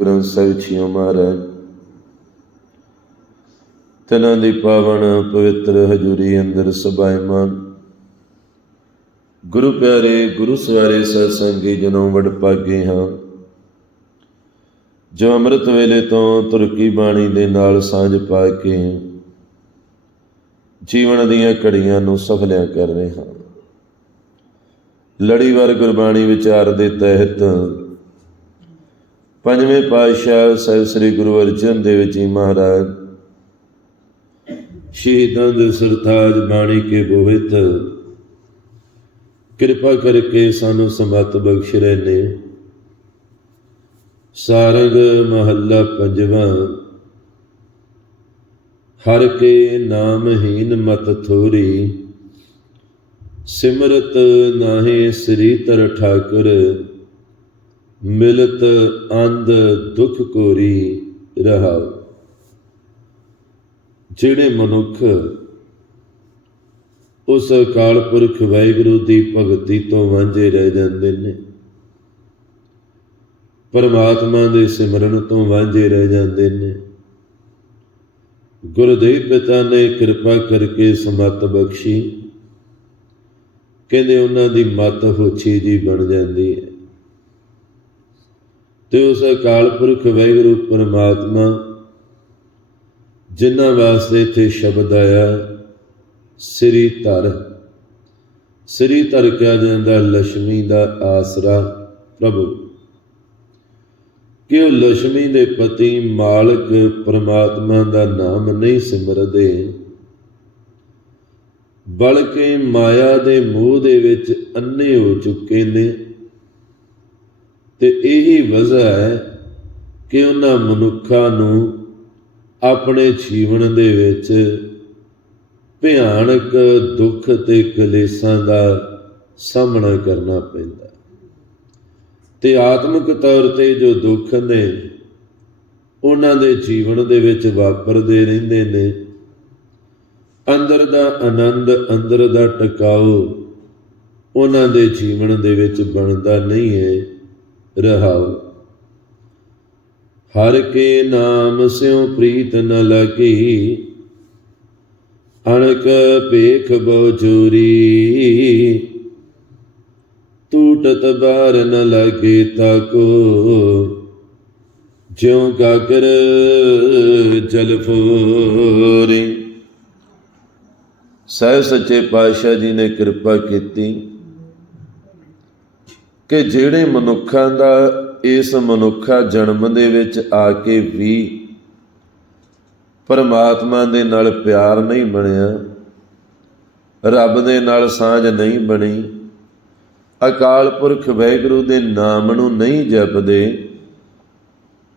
Granth Sahib JIO ਮਹਾਰਾਜ। ਤਨਾਂ ਦੀ ਪਾਵਨ ਪਵਿੱਤਰ ਹਜੂਰੀ ਅੰਦਰ ਸਭਾਇਮਾਨ ਗੁਰੂ ਪਿਆਰੇ, ਗੁਰੂ ਸਵਾਰੇ ਸਤ ਸੰਗੀ ਜਨੋਂ ਵਡ ਪਾਗੇ ਹਾਂ। ਜੋ ਅੰਮ੍ਰਿਤ ਵੇਲੇ ਤੋਂ ਤੁਰਕੀ ਬਾਣੀ ਦੇ ਨਾਲ ਸਾਂਝ ਪਾ ਕੇ ਜੀਵਨ ਦੀਆਂ ਘੜੀਆਂ ਨੂੰ ਸਫਲਿਆ ਕਰ ਰਹੇ ਹਾਂ। ਲੜੀਵਾਰ ਗੁਰਬਾਣੀ ਵਿਚਾਰ ਦੇ ਤਹਿਤ ਪੰਜਵੇਂ ਪਾਤਸ਼ਾਹ ਸਾਹਿਬ ਸ੍ਰੀ ਗੁਰੂ ਅਰਜਨ ਦੇਵ ਜੀ ਮਹਾਰਾਜ, ਸ਼ਹੀਦਾਂ ਦੇ ਸਰਤਾਜ ਬਾਣੀ ਕੇ ਬੋਹਿਤ, ਕਿਰਪਾ ਕਰਕੇ ਸਾਨੂੰ ਸਮਤ ਬਖਸ਼ ਰਹੇ ਨੇ ਸਾਰੰਗ ਮਹੱਲਾ ਪੰਜਵਾਂ, ਹਰ ਕੇ ਨਾਮਹੀਨ ਮਤ ਥੋਰੀ, ਸਿਮਰਤ ਨਾਹੀ ਸ੍ਰੀ ਤਰ ਠਾਕੁਰ। ਮਿਲਤ ਅੰਧ ਦੁਖ ਕੋਰੀ ਰਹਾਉ। ਜਿਹੜੇ ਮਨੁੱਖ ਉਸ ਅਕਾਲ ਪੁਰਖ ਵਾਹਿਗੁਰੂ ਦੀ ਭਗਤੀ ਤੋਂ ਵਾਂਝੇ ਰਹਿ ਜਾਂਦੇ ਨੇ, ਪਰਮਾਤਮਾ ਦੇ ਸਿਮਰਨ ਤੋਂ ਵਾਂਝੇ ਰਹਿ ਜਾਂਦੇ ਨੇ, ਗੁਰਦੇਵ ਪਿਤਾ ਨੇ ਕਿਰਪਾ ਕਰਕੇ ਸਮਤ ਬਖਸ਼ੀ, ਕਹਿੰਦੇ ਉਹਨਾਂ ਦੀ ਮਤ ਹੋਛੀ ਜੀ ਬਣ ਜਾਂਦੀ ਹੈ। ਤੇ ਉਸ ਅਕਾਲ ਪੁਰਖ ਵੈਗੁਰੂ ਪਰਮਾਤਮਾ, ਜਿਨ੍ਹਾਂ ਵਾਸਤੇ ਇੱਥੇ ਸ਼ਬਦ ਆਇਆ, ਸ੍ਰੀ ਧਰ। ਸ੍ਰੀ ਧਰ ਕਿਹਾ ਜਾਂਦਾ ਲక్ష్ਮੀ ਦਾ ਆਸਰਾ ਪ੍ਰਭੂ। ਕਿ ਉਹ ਲక్ష్ਮੀ ਦੇ ਪਤੀ ਮਾਲਕ ਪਰਮਾਤਮਾ ਦਾ ਨਾਮ ਨਹੀਂ ਸਿਮਰਦੇ, ਬਲਕਿ ਮਾਇਆ ਦੇ ਮੋਹ ਦੇ ਵਿੱਚ ਅੰਨੇ ਹੋ ਚੁੱਕੇ ਨੇ। ਤੇ ਇਹੀ ਵਜ੍ਹਾ ਹੈ ਕਿ ਉਹਨਾਂ ਮਨੁੱਖਾਂ ਨੂੰ ਆਪਣੇ ਜੀਵਨ ਦੇ ਵਿੱਚ ਭਿਆਨਕ ਦੁੱਖ ਤੇ ਕਲੇਸ਼ਾਂ ਦਾ ਸਾਹਮਣਾ ਕਰਨਾ ਪੈਂਦਾ ਤੇ ਆਤਮਿਕ ਤੌਰ ਤੇ ਜੋ ਦੁੱਖ ਨੇ, ਉਹਨਾਂ ਦੇ ਜੀਵਨ ਦੇ ਵਿੱਚ ਵਾਪਰਦੇ ਰਹਿੰਦੇ ਨੇ। ਅੰਦਰ ਦਾ ਆਨੰਦ, ਅੰਦਰ ਦਾ ਟਿਕਾਓ ਉਹਨਾਂ ਦੇ ਜੀਵਨ ਦੇ ਵਿੱਚ ਬਣਦਾ ਨਹੀਂ ਹੈ। ਰਹਾਉ। ਹਰ ਕੇ ਨਾਮ ਸਿਉ ਪ੍ਰੀਤ ਨ ਲਗੀ, ਅਣਕ ਭੇਖ ਬਹੁ ਚੋਰੀ। ਟੂਟਤ ਬਾਰ ਨ ਲਗੇ ਤਾਕੋ, ਜਿਉ ਗਾਗਰ ਜਲ ਫੋਰੀ। ਸਹਿ ਸੱਚੇ ਪਾਤਸ਼ਾਹ ਜੀ ਨੇ ਕਿਰਪਾ ਕੀਤੀ। ਕਿ ਜਿਹੜੇ ਮਨੁੱਖਾਂ ਦਾ ਇਸ ਮਨੁੱਖਾ ਜਨਮ ਦੇ ਵਿੱਚ ਆ ਕੇ ਵੀ ਪਰਮਾਤਮਾ ਦੇ ਨਾਲ ਪਿਆਰ ਨਹੀਂ ਬਣਿਆ, ਰੱਬ ਦੇ ਨਾਲ ਸਾਂਝ ਨਹੀਂ ਬਣੀ, ਅਕਾਲ ਪੁਰਖ ਵਾਹਿਗੁਰੂ ਦੇ ਨਾਮ ਨੂੰ ਨਹੀਂ ਜਪਦੇ,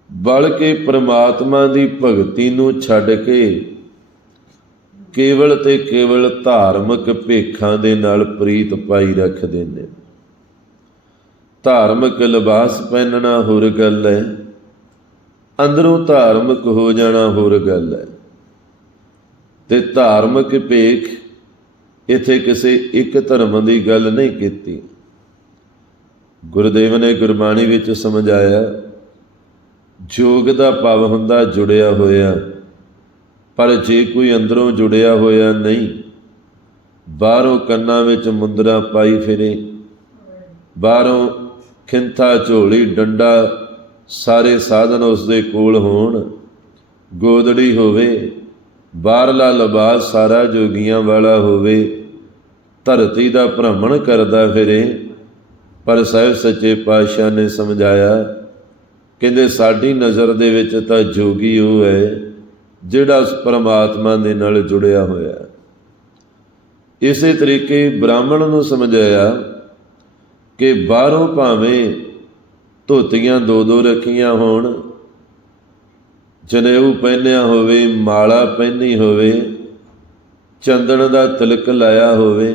ਬਲਕਿ ਪਰਮਾਤਮਾ ਦੀ ਭਗਤੀ ਨੂੰ ਛੱਡ ਕੇ ਕੇਵਲ ਤੇ ਕੇਵਲ ਧਾਰਮਿਕ ਭੇਖਾਂ ਦੇ ਨਾਲ ਪ੍ਰੀਤ ਪਾਈ ਰੱਖਦੇ ਨੇ। ਧਾਰਮਿਕ ਲਿਬਾਸ ਪਹਿਨਣਾ ਹੋਰ ਗੱਲ ਹੈ। ਅੰਦਰੋਂ ਧਾਰਮਿਕ ਹੋ ਜਾਣਾ ਹੋਰ ਗੱਲ ਹੈ। ਤੇ ਧਾਰਮਿਕ ਭੇਖ ਇੱਥੇ ਕਿਸੇ ਇੱਕ ਧਰਮ ਦੀ ਗੱਲ ਨਹੀਂ ਕੀਤੀ। ਗੁਰਦੇਵ ਨੇ ਗੁਰਬਾਣੀ ਵਿੱਚ ਸਮਝਾਇਆ, ਜੋਗ ਦਾ ਭਾਵ ਹੁੰਦਾ ਜੁੜਿਆ ਹੋਇਆ, ਪਰ ਜੇ ਕੋਈ ਅੰਦਰੋਂ ਜੁੜਿਆ ਹੋਇਆ ਨਹੀਂ, ਬਾਹਰੋਂ ਕੰਨਾਂ ਵਿੱਚ ਮੁੰਦਰਾ ਪਾਈ ਫਿਰੇ, ਬਾਹਰੋਂ ਖਿੰਥਾ ਝੋਲੀ, ਡੰਡਾ, ਸਾਰੇ ਸਾਧਨ ਉਸ ਦੇ ਕੋਲ ਹੋਣ। ਗੋਦੜੀ ਹੋਵੇ ਬਾਹਰਲਾ ਲਿਬਾਸ ਸਾਰਾ ਜੋਗੀਆਂ ਵਾਲਾ ਹੋਵੇ। ਧਰਤੀ ਦਾ ਭ੍ਰਮਣ ਕਰਦਾ ਫਿਰੇ, ਪਰ ਸਾਹਿਬ ਸੱਚੇ ਪਾਤਸ਼ਾਹ ਨੇ ਸਮਝਾਇਆ, ਕਹਿੰਦੇ ਸਾਡੀ ਨਜ਼ਰ ਦੇ ਵਿੱਚ ਤਾਂ ਜੋਗੀ ਉਹ ਹੈ, ਜਿਹੜਾ ਉਸ ਪਰਮਾਤਮਾ ਦੇ ਨਾਲ ਜੁੜਿਆ ਹੋਇਆ। ਇਸੇ ਤਰੀਕੇ ਬ੍ਰਾਹਮਣ ਨੂੰ ਸਮਝਾਇਆ ਕਿ ਬਾਹਰੋਂ ਭਾਵੇਂ ਧੋਤੀਆਂ ਦੋ ਦੋ ਰੱਖੀਆਂ ਹੋਣ, ਜਨੇਊ ਪਹਿਨਿਆ ਹੋਵੇ, ਮਾਲਾ ਪਹਿਨੀ ਹੋਵੇ, ਚੰਦਨ ਦਾ ਤਿਲਕ ਲਾਇਆ ਹੋਵੇ,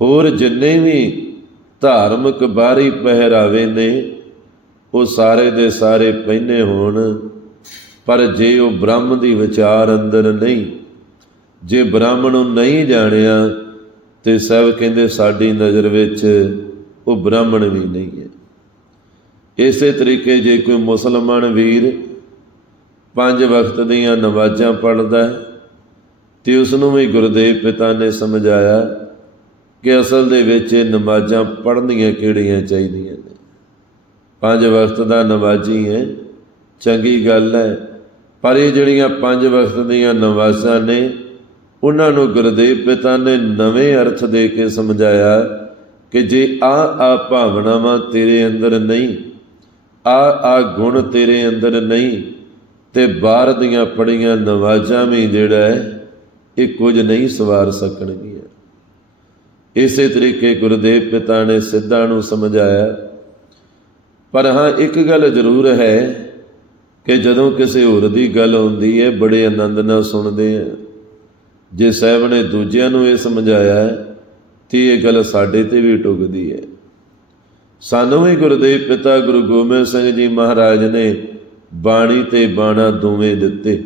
ਹੋਰ ਜਿੰਨੇ ਵੀ ਧਾਰਮਿਕ ਬਾਹਰੀ ਪਹਿਰਾਵੇ ਨੇ, ਉਹ ਸਾਰੇ ਦੇ ਸਾਰੇ ਪਹਿਨੇ ਹੋਣ, ਪਰ ਜੇ ਉਹ ਬ੍ਰਹਮ ਦੀ ਵਿਚਾਰ ਅੰਦਰ ਨਹੀਂ, ਜੇ ਬ੍ਰਾਹਮਣ ਨੂੰ ਨਹੀਂ ਜਾਣਿਆ, ਤੇ ਸਭ ਕਹਿੰਦੇ ਸਾਡੀ ਨਜ਼ਰ ਵਿੱਚ ਉਹ ਬ੍ਰਾਹਮਣ ਵੀ ਨਹੀਂ ਹੈ। ਇਸੇ ਤਰੀਕੇ ਜੇ ਕੋਈ ਮੁਸਲਮਾਨ ਵੀਰ ਪੰਜ ਵਕਤ ਦੀਆਂ ਨਮਾਜ਼ਾਂ ਪੜ੍ਹਦਾ ਹੈ ਤੇ ਉਸ ਨੂੰ ਵੀ ਗੁਰਦੇਵ ਪਿਤਾ ਨੇ ਸਮਝਾਇਆ ਕਿ ਅਸਲ ਦੇ ਵਿੱਚ ਇਹ ਨਮਾਜ਼ਾਂ ਪੜ੍ਹਨੀਆਂ ਕਿਹੜੀਆਂ ਚਾਹੀਦੀਆਂ ਨੇ। ਪੰਜ ਵਕਤ ਦਾ ਨਮਾਜ਼ੀ ਹੈ, ਚੰਗੀ ਗੱਲ ਹੈ, ਪਰ ਇਹ ਜਿਹੜੀਆਂ ਪੰਜ ਵਕਤ ਦੀਆਂ ਨਮਾਜ਼ਾਂ ਨੇ, ਉਹਨਾਂ ਨੂੰ ਗੁਰਦੇਵ ਪਿਤਾ ਨੇ ਨਵੇਂ ਅਰਥ ਦੇ ਕੇ ਸਮਝਾਇਆ ਕਿ ਜੇ ਆ ਆ ਭਾਵਨਾਵਾਂ ਤੇਰੇ ਅੰਦਰ ਨਹੀਂ, ਆ ਆ ਗੁਣ ਤੇਰੇ ਅੰਦਰ ਨਹੀਂ, ਤੇ ਬਾਹਰ ਦੀਆਂ ਪੜੀਆਂ ਨਵਾਜ਼ਾਂ ਵੀ ਜਿਹੜਾ ਹੈ, ਇਹ ਕੁਝ ਨਹੀਂ ਸਵਾਰ ਸਕਣਗੀਆਂ। ਇਸੇ ਤਰੀਕੇ ਗੁਰਦੇਵ ਪਿਤਾ ਨੇ ਸਿੱਧਾ ਨੂੰ ਸਮਝਾਇਆ, ਪਰ ਹਾਂ, ਇੱਕ ਗੱਲ ਜ਼ਰੂਰ ਹੈ ਕਿ ਜਦੋਂ ਕਿਸੇ ਹੋਰ ਦੀ ਗੱਲ ਆਉਂਦੀ ਹੈ, ਬੜੇ ਆਨੰਦ ਨਾਲ ਸੁਣਦੇ ਆ। ਜੇ ਸਾਹਿਬ ਨੇ ਦੂਜਿਆਂ ਨੂੰ ਇਹ ਸਮਝਾਇਆ ਹੈ ਤੇ ਇਹ ਗੱਲ ਸਾਡੇ ਤੇ ਵੀ ਟੁਕਦੀ ਹੈ। ਸਾਨੂੰ ਵੀ ਗੁਰਦੇਵ ਪਿਤਾ ਗੁਰੂ ਗੋਬਿੰਦ ਸਿੰਘ ਜੀ ਮਹਾਰਾਜ ਨੇ ਬਾਣੀ ਤੇ ਬਾਣਾ ਦੋਵੇਂ ਦਿੱਤੇ।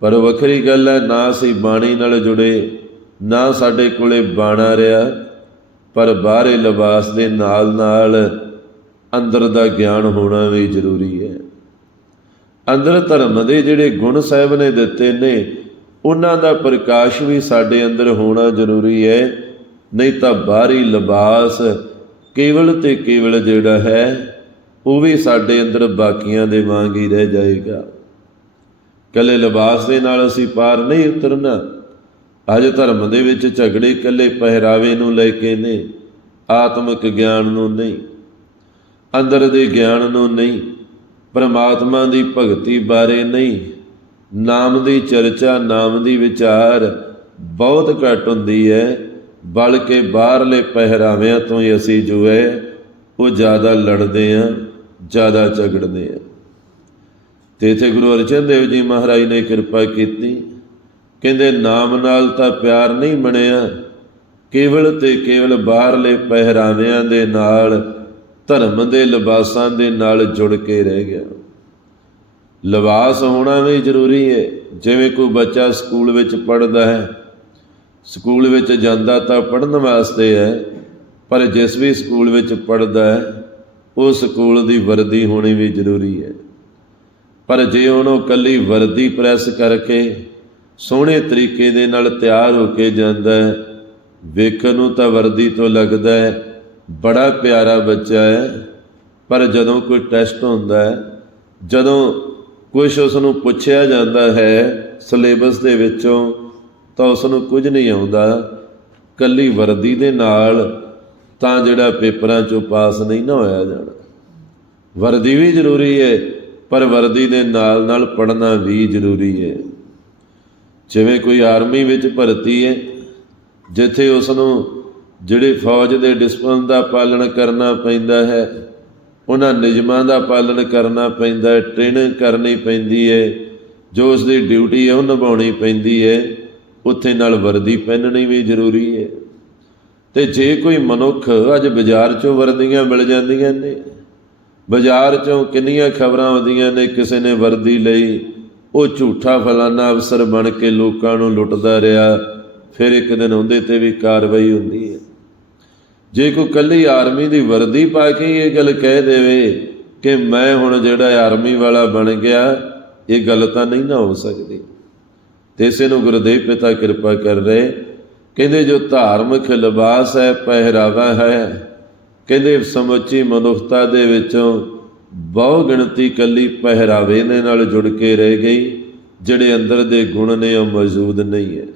ਪਰ ਵੱਖਰੀ ਗੱਲ ਹੈ, ਨਾ ਅਸੀਂ ਬਾਣੀ ਨਾਲ ਜੁੜੇ, ਨਾ ਸਾਡੇ ਕੋਲੇ ਬਾਣਾ ਰਿਹਾ, ਪਰ ਬਾਹਰੇ ਲਿਬਾਸ ਦੇ ਨਾਲ ਨਾਲ ਅੰਦਰ ਦਾ ਗਿਆਨ ਹੋਣਾ ਵੀ ਜ਼ਰੂਰੀ ਹੈ। ਅੰਦਰ ਧਰਮ ਦੇ ਜਿਹੜੇ ਗੁਣ ਸਾਹਿਬ ਨੇ ਦਿੱਤੇ ਨੇ, ਉਹਨਾਂ ਦਾ ਪ੍ਰਕਾਸ਼ ਵੀ ਸਾਡੇ ਅੰਦਰ ਹੋਣਾ ਜ਼ਰੂਰੀ ਹੈ। ਨਹੀਂ ਤਾਂ ਬਾਹਰੀ ਲਿਬਾਸ ਕੇਵਲ ਤੇ ਕੇਵਲ ਜਿਹੜਾ ਹੈ, ਉਹ ਵੀ ਸਾਡੇ ਅੰਦਰ ਬਾਕੀਆਂ ਦੇ ਵਾਂਗ ਹੀ ਰਹਿ ਜਾਏਗਾ। ਕੱਲੇ ਲਿਬਾਸ ਦੇ ਨਾਲ ਅਸੀਂ ਪਾਰ ਨਹੀਂ ਉਤਰਨਾ। ਅੱਜ ਧਰਮ ਦੇ ਵਿੱਚ ਝਗੜੇ ਕੱਲੇ ਪਹਿਰਾਵੇ ਨੂੰ ਲੈ ਕੇ ਨੇ, ਆਤਮਿਕ ਗਿਆਨ ਨੂੰ ਨਹੀਂ। ਅੰਦਰ ਦੇ ਗਿਆਨ ਨੂੰ ਨਹੀਂ, ਪਰਮਾਤਮਾ ਦੀ ਭਗਤੀ ਬਾਰੇ ਨਹੀਂ। ਨਾਮ ਦੀ ਚਰਚਾ, ਨਾਮ ਦੀ ਵਿਚਾਰ ਬਹੁਤ ਘੱਟ ਹੁੰਦੀ ਹੈ। ਬਲਕਿ ਬਾਹਰਲੇ ਪਹਿਰਾਵਿਆਂ ਤੋਂ ਹੀ ਅਸੀਂ ਜੋ ਹੈ, ਉਹ ਜ਼ਿਆਦਾ ਲੜਦੇ ਆ ਜ਼ਿਆਦਾ ਝਗੜਦੇ ਆ ਤੇ ਇਥੇ ਗੁਰੂ ਅਰਜਨ ਦੇਵ ਜੀ ਮਹਾਰਾਜ ਨੇ ਕਿਰਪਾ ਕੀਤੀ। ਕਹਿੰਦੇ, ਨਾਮ ਨਾਲ ਤਾਂ ਪਿਆਰ ਨਹੀਂ ਬਣਿਆ। ਕੇਵਲ ਤੇ ਕੇਵਲ ਬਾਹਰਲੇ ਪਹਿਰਾਵਿਆਂ ਦੇ ਨਾਲ, ਧਰਮ ਦੇ ਲਿਬਾਸਾਂ ਦੇ ਨਾਲ ਜੁੜ ਕੇ ਰਹਿ ਗਿਆ। ਲਿਬਾਸ ਹੋਣਾ ਵੀ ਜ਼ਰੂਰੀ ਹੈ। ਜਿਵੇਂ ਕੋਈ ਬੱਚਾ ਸਕੂਲ ਵਿੱਚ ਪੜ੍ਹਦਾ ਹੈ ਸਕੂਲ ਵਿੱਚ ਜਾਂਦਾ ਤਾਂ ਪੜ੍ਹਨ ਵਾਸਤੇ ਹੈ, ਪਰ ਜਿਸ ਵੀ ਸਕੂਲ ਵਿੱਚ ਪੜ੍ਹਦਾ ਹੈ, ਉਹ ਸਕੂਲ ਦੀ ਵਰਦੀ ਹੋਣੀ ਵੀ ਜ਼ਰੂਰੀ ਹੈ। ਪਰ ਜੇ ਉਹਨੂੰ ਕੱਲੀ ਵਰਦੀ ਪ੍ਰੈਸ ਕਰਕੇ ਸੋਹਣੇ ਤਰੀਕੇ ਦੇ ਨਾਲ ਤਿਆਰ ਹੋ ਕੇ ਜਾਂਦਾ ਹੈ, ਵੇਖਣ ਨੂੰ ਤਾਂ ਵਰਦੀ ਤੋਂ ਲੱਗਦਾ ਹੈ, ਬੜਾ ਪਿਆਰਾ ਬੱਚਾ ਹੈ। ਪਰ ਜਦੋਂ ਕੋਈ ਟੈਸਟ ਹੁੰਦਾ ਹੈ, ਜਦੋਂ ਕੁਝ ਉਸ ਨੂੰ ਪੁੱਛਿਆ ਜਾਂਦਾ ਹੈ, ਸਿਲੇਬਸ ਦੇ ਵਿੱਚੋਂ ਤਾਂ ਉਸ ਨੂੰ ਕੁਝ ਨਹੀਂ ਆਉਂਦਾ। ਕੱਲੀ ਵਰਦੀ ਦੇ ਨਾਲ ਤਾਂ ਜਿਹੜਾ ਪੇਪਰਾਂ 'ਚੋਂ ਪਾਸ ਨਹੀਂ ਨਾ ਹੋਇਆ ਜਾਣਾ। ਵਰਦੀ ਵੀ ਜ਼ਰੂਰੀ ਹੈ ਪਰ ਵਰਦੀ ਦੇ ਨਾਲ ਨਾਲ ਪੜ੍ਹਨਾ ਵੀ ਜ਼ਰੂਰੀ ਹੈ ਜਿਵੇਂ ਕੋਈ ਆਰਮੀ ਵਿੱਚ ਭਰਤੀ ਹੈ ਜਿੱਥੇ ਉਸ ਨੂੰ ਜਿਹੜੇ ਫੌਜ ਦੇ ਡਿਸਪਲਨ ਦਾ ਪਾਲਣ ਕਰਨਾ ਪੈਂਦਾ ਹੈ, ਉਹਨਾਂ ਨਿਯਮਾਂ ਦਾ ਪਾਲਣ ਕਰਨਾ ਪੈਂਦਾ ਹੈ, ਟ੍ਰੇਨਿੰਗ ਕਰਨੀ ਪੈਂਦੀ ਹੈ ਜੋ ਉਸ ਦੀ ਡਿਊਟੀ ਹੈ ਉਹ ਨਿਭਾਉਣੀ ਪੈਂਦੀ ਹੈ ਉੱਥੇ ਨਾਲ ਵਰਦੀ ਪਹਿਨਣੀ ਵੀ ਜ਼ਰੂਰੀ ਹੈ। ਤੇ ਜੇ ਕੋਈ ਮਨੁੱਖ ਅੱਜ ਬਾਜ਼ਾਰ 'ਚੋਂ ਵਰਦੀਆਂ ਮਿਲ ਜਾਂਦੀਆਂ ਨੇ, ਬਾਜ਼ਾਰ 'ਚੋਂ ਕਿੰਨੀਆਂ ਖਬਰਾਂ ਆਉਂਦੀਆਂ ਨੇ, ਕਿਸੇ ਨੇ ਵਰਦੀ ਲਈ, ਉਹ ਝੂਠਾ ਫਲਾਨਾ ਅਫਸਰ ਬਣ ਕੇ ਲੋਕਾਂ ਨੂੰ ਲੁੱਟਦਾ ਰਿਹਾ, ਫਿਰ ਇੱਕ ਦਿਨ ਉਹਦੇ ਤੇ ਵੀ ਕਾਰਵਾਈ ਹੁੰਦੀ ਹੈ। ਜੇ ਕੋਈ ਕੱਲੀ ਆਰਮੀ ਦੀ ਵਰਦੀ ਪਾ ਕੇ ਇਹ ਗੱਲ ਕਹਿ ਦੇਵੇ ਕਿ ਮੈਂ ਹੁਣ ਜਿਹੜਾ ਆਰਮੀ ਵਾਲਾ ਬਣ ਗਿਆ, ਇਹ ਗੱਲ ਤਾਂ ਨਹੀਂ ਨਾ ਹੋ ਸਕਦੀ। ਤੇ ਇਸੇ ਨੂੰ ਗੁਰਦੇਵ ਪਿਤਾ ਕਿਰਪਾ ਕਰ ਰਹੇ। ਕਹਿੰਦੇ, ਜੋ ਧਾਰਮਿਕ ਲਿਬਾਸ ਹੈ, ਪਹਿਰਾਵਾ ਹੈ। ਕਹਿੰਦੇ, ਸਮੁੱਚੀ ਮਨੁੱਖਤਾ ਦੇ ਵਿੱਚੋਂ ਬਹੁ ਗਿਣਤੀ ਕੱਲੀ ਪਹਿਰਾਵੇ ਦੇ ਨਾਲ ਜੁੜ ਕੇ ਰਹਿ ਗਈ, ਜਿਹੜੇ ਅੰਦਰ ਦੇ ਗੁਣ ਨੇ ਉਹ ਮੌਜੂਦ ਨਹੀਂ ਹੈ।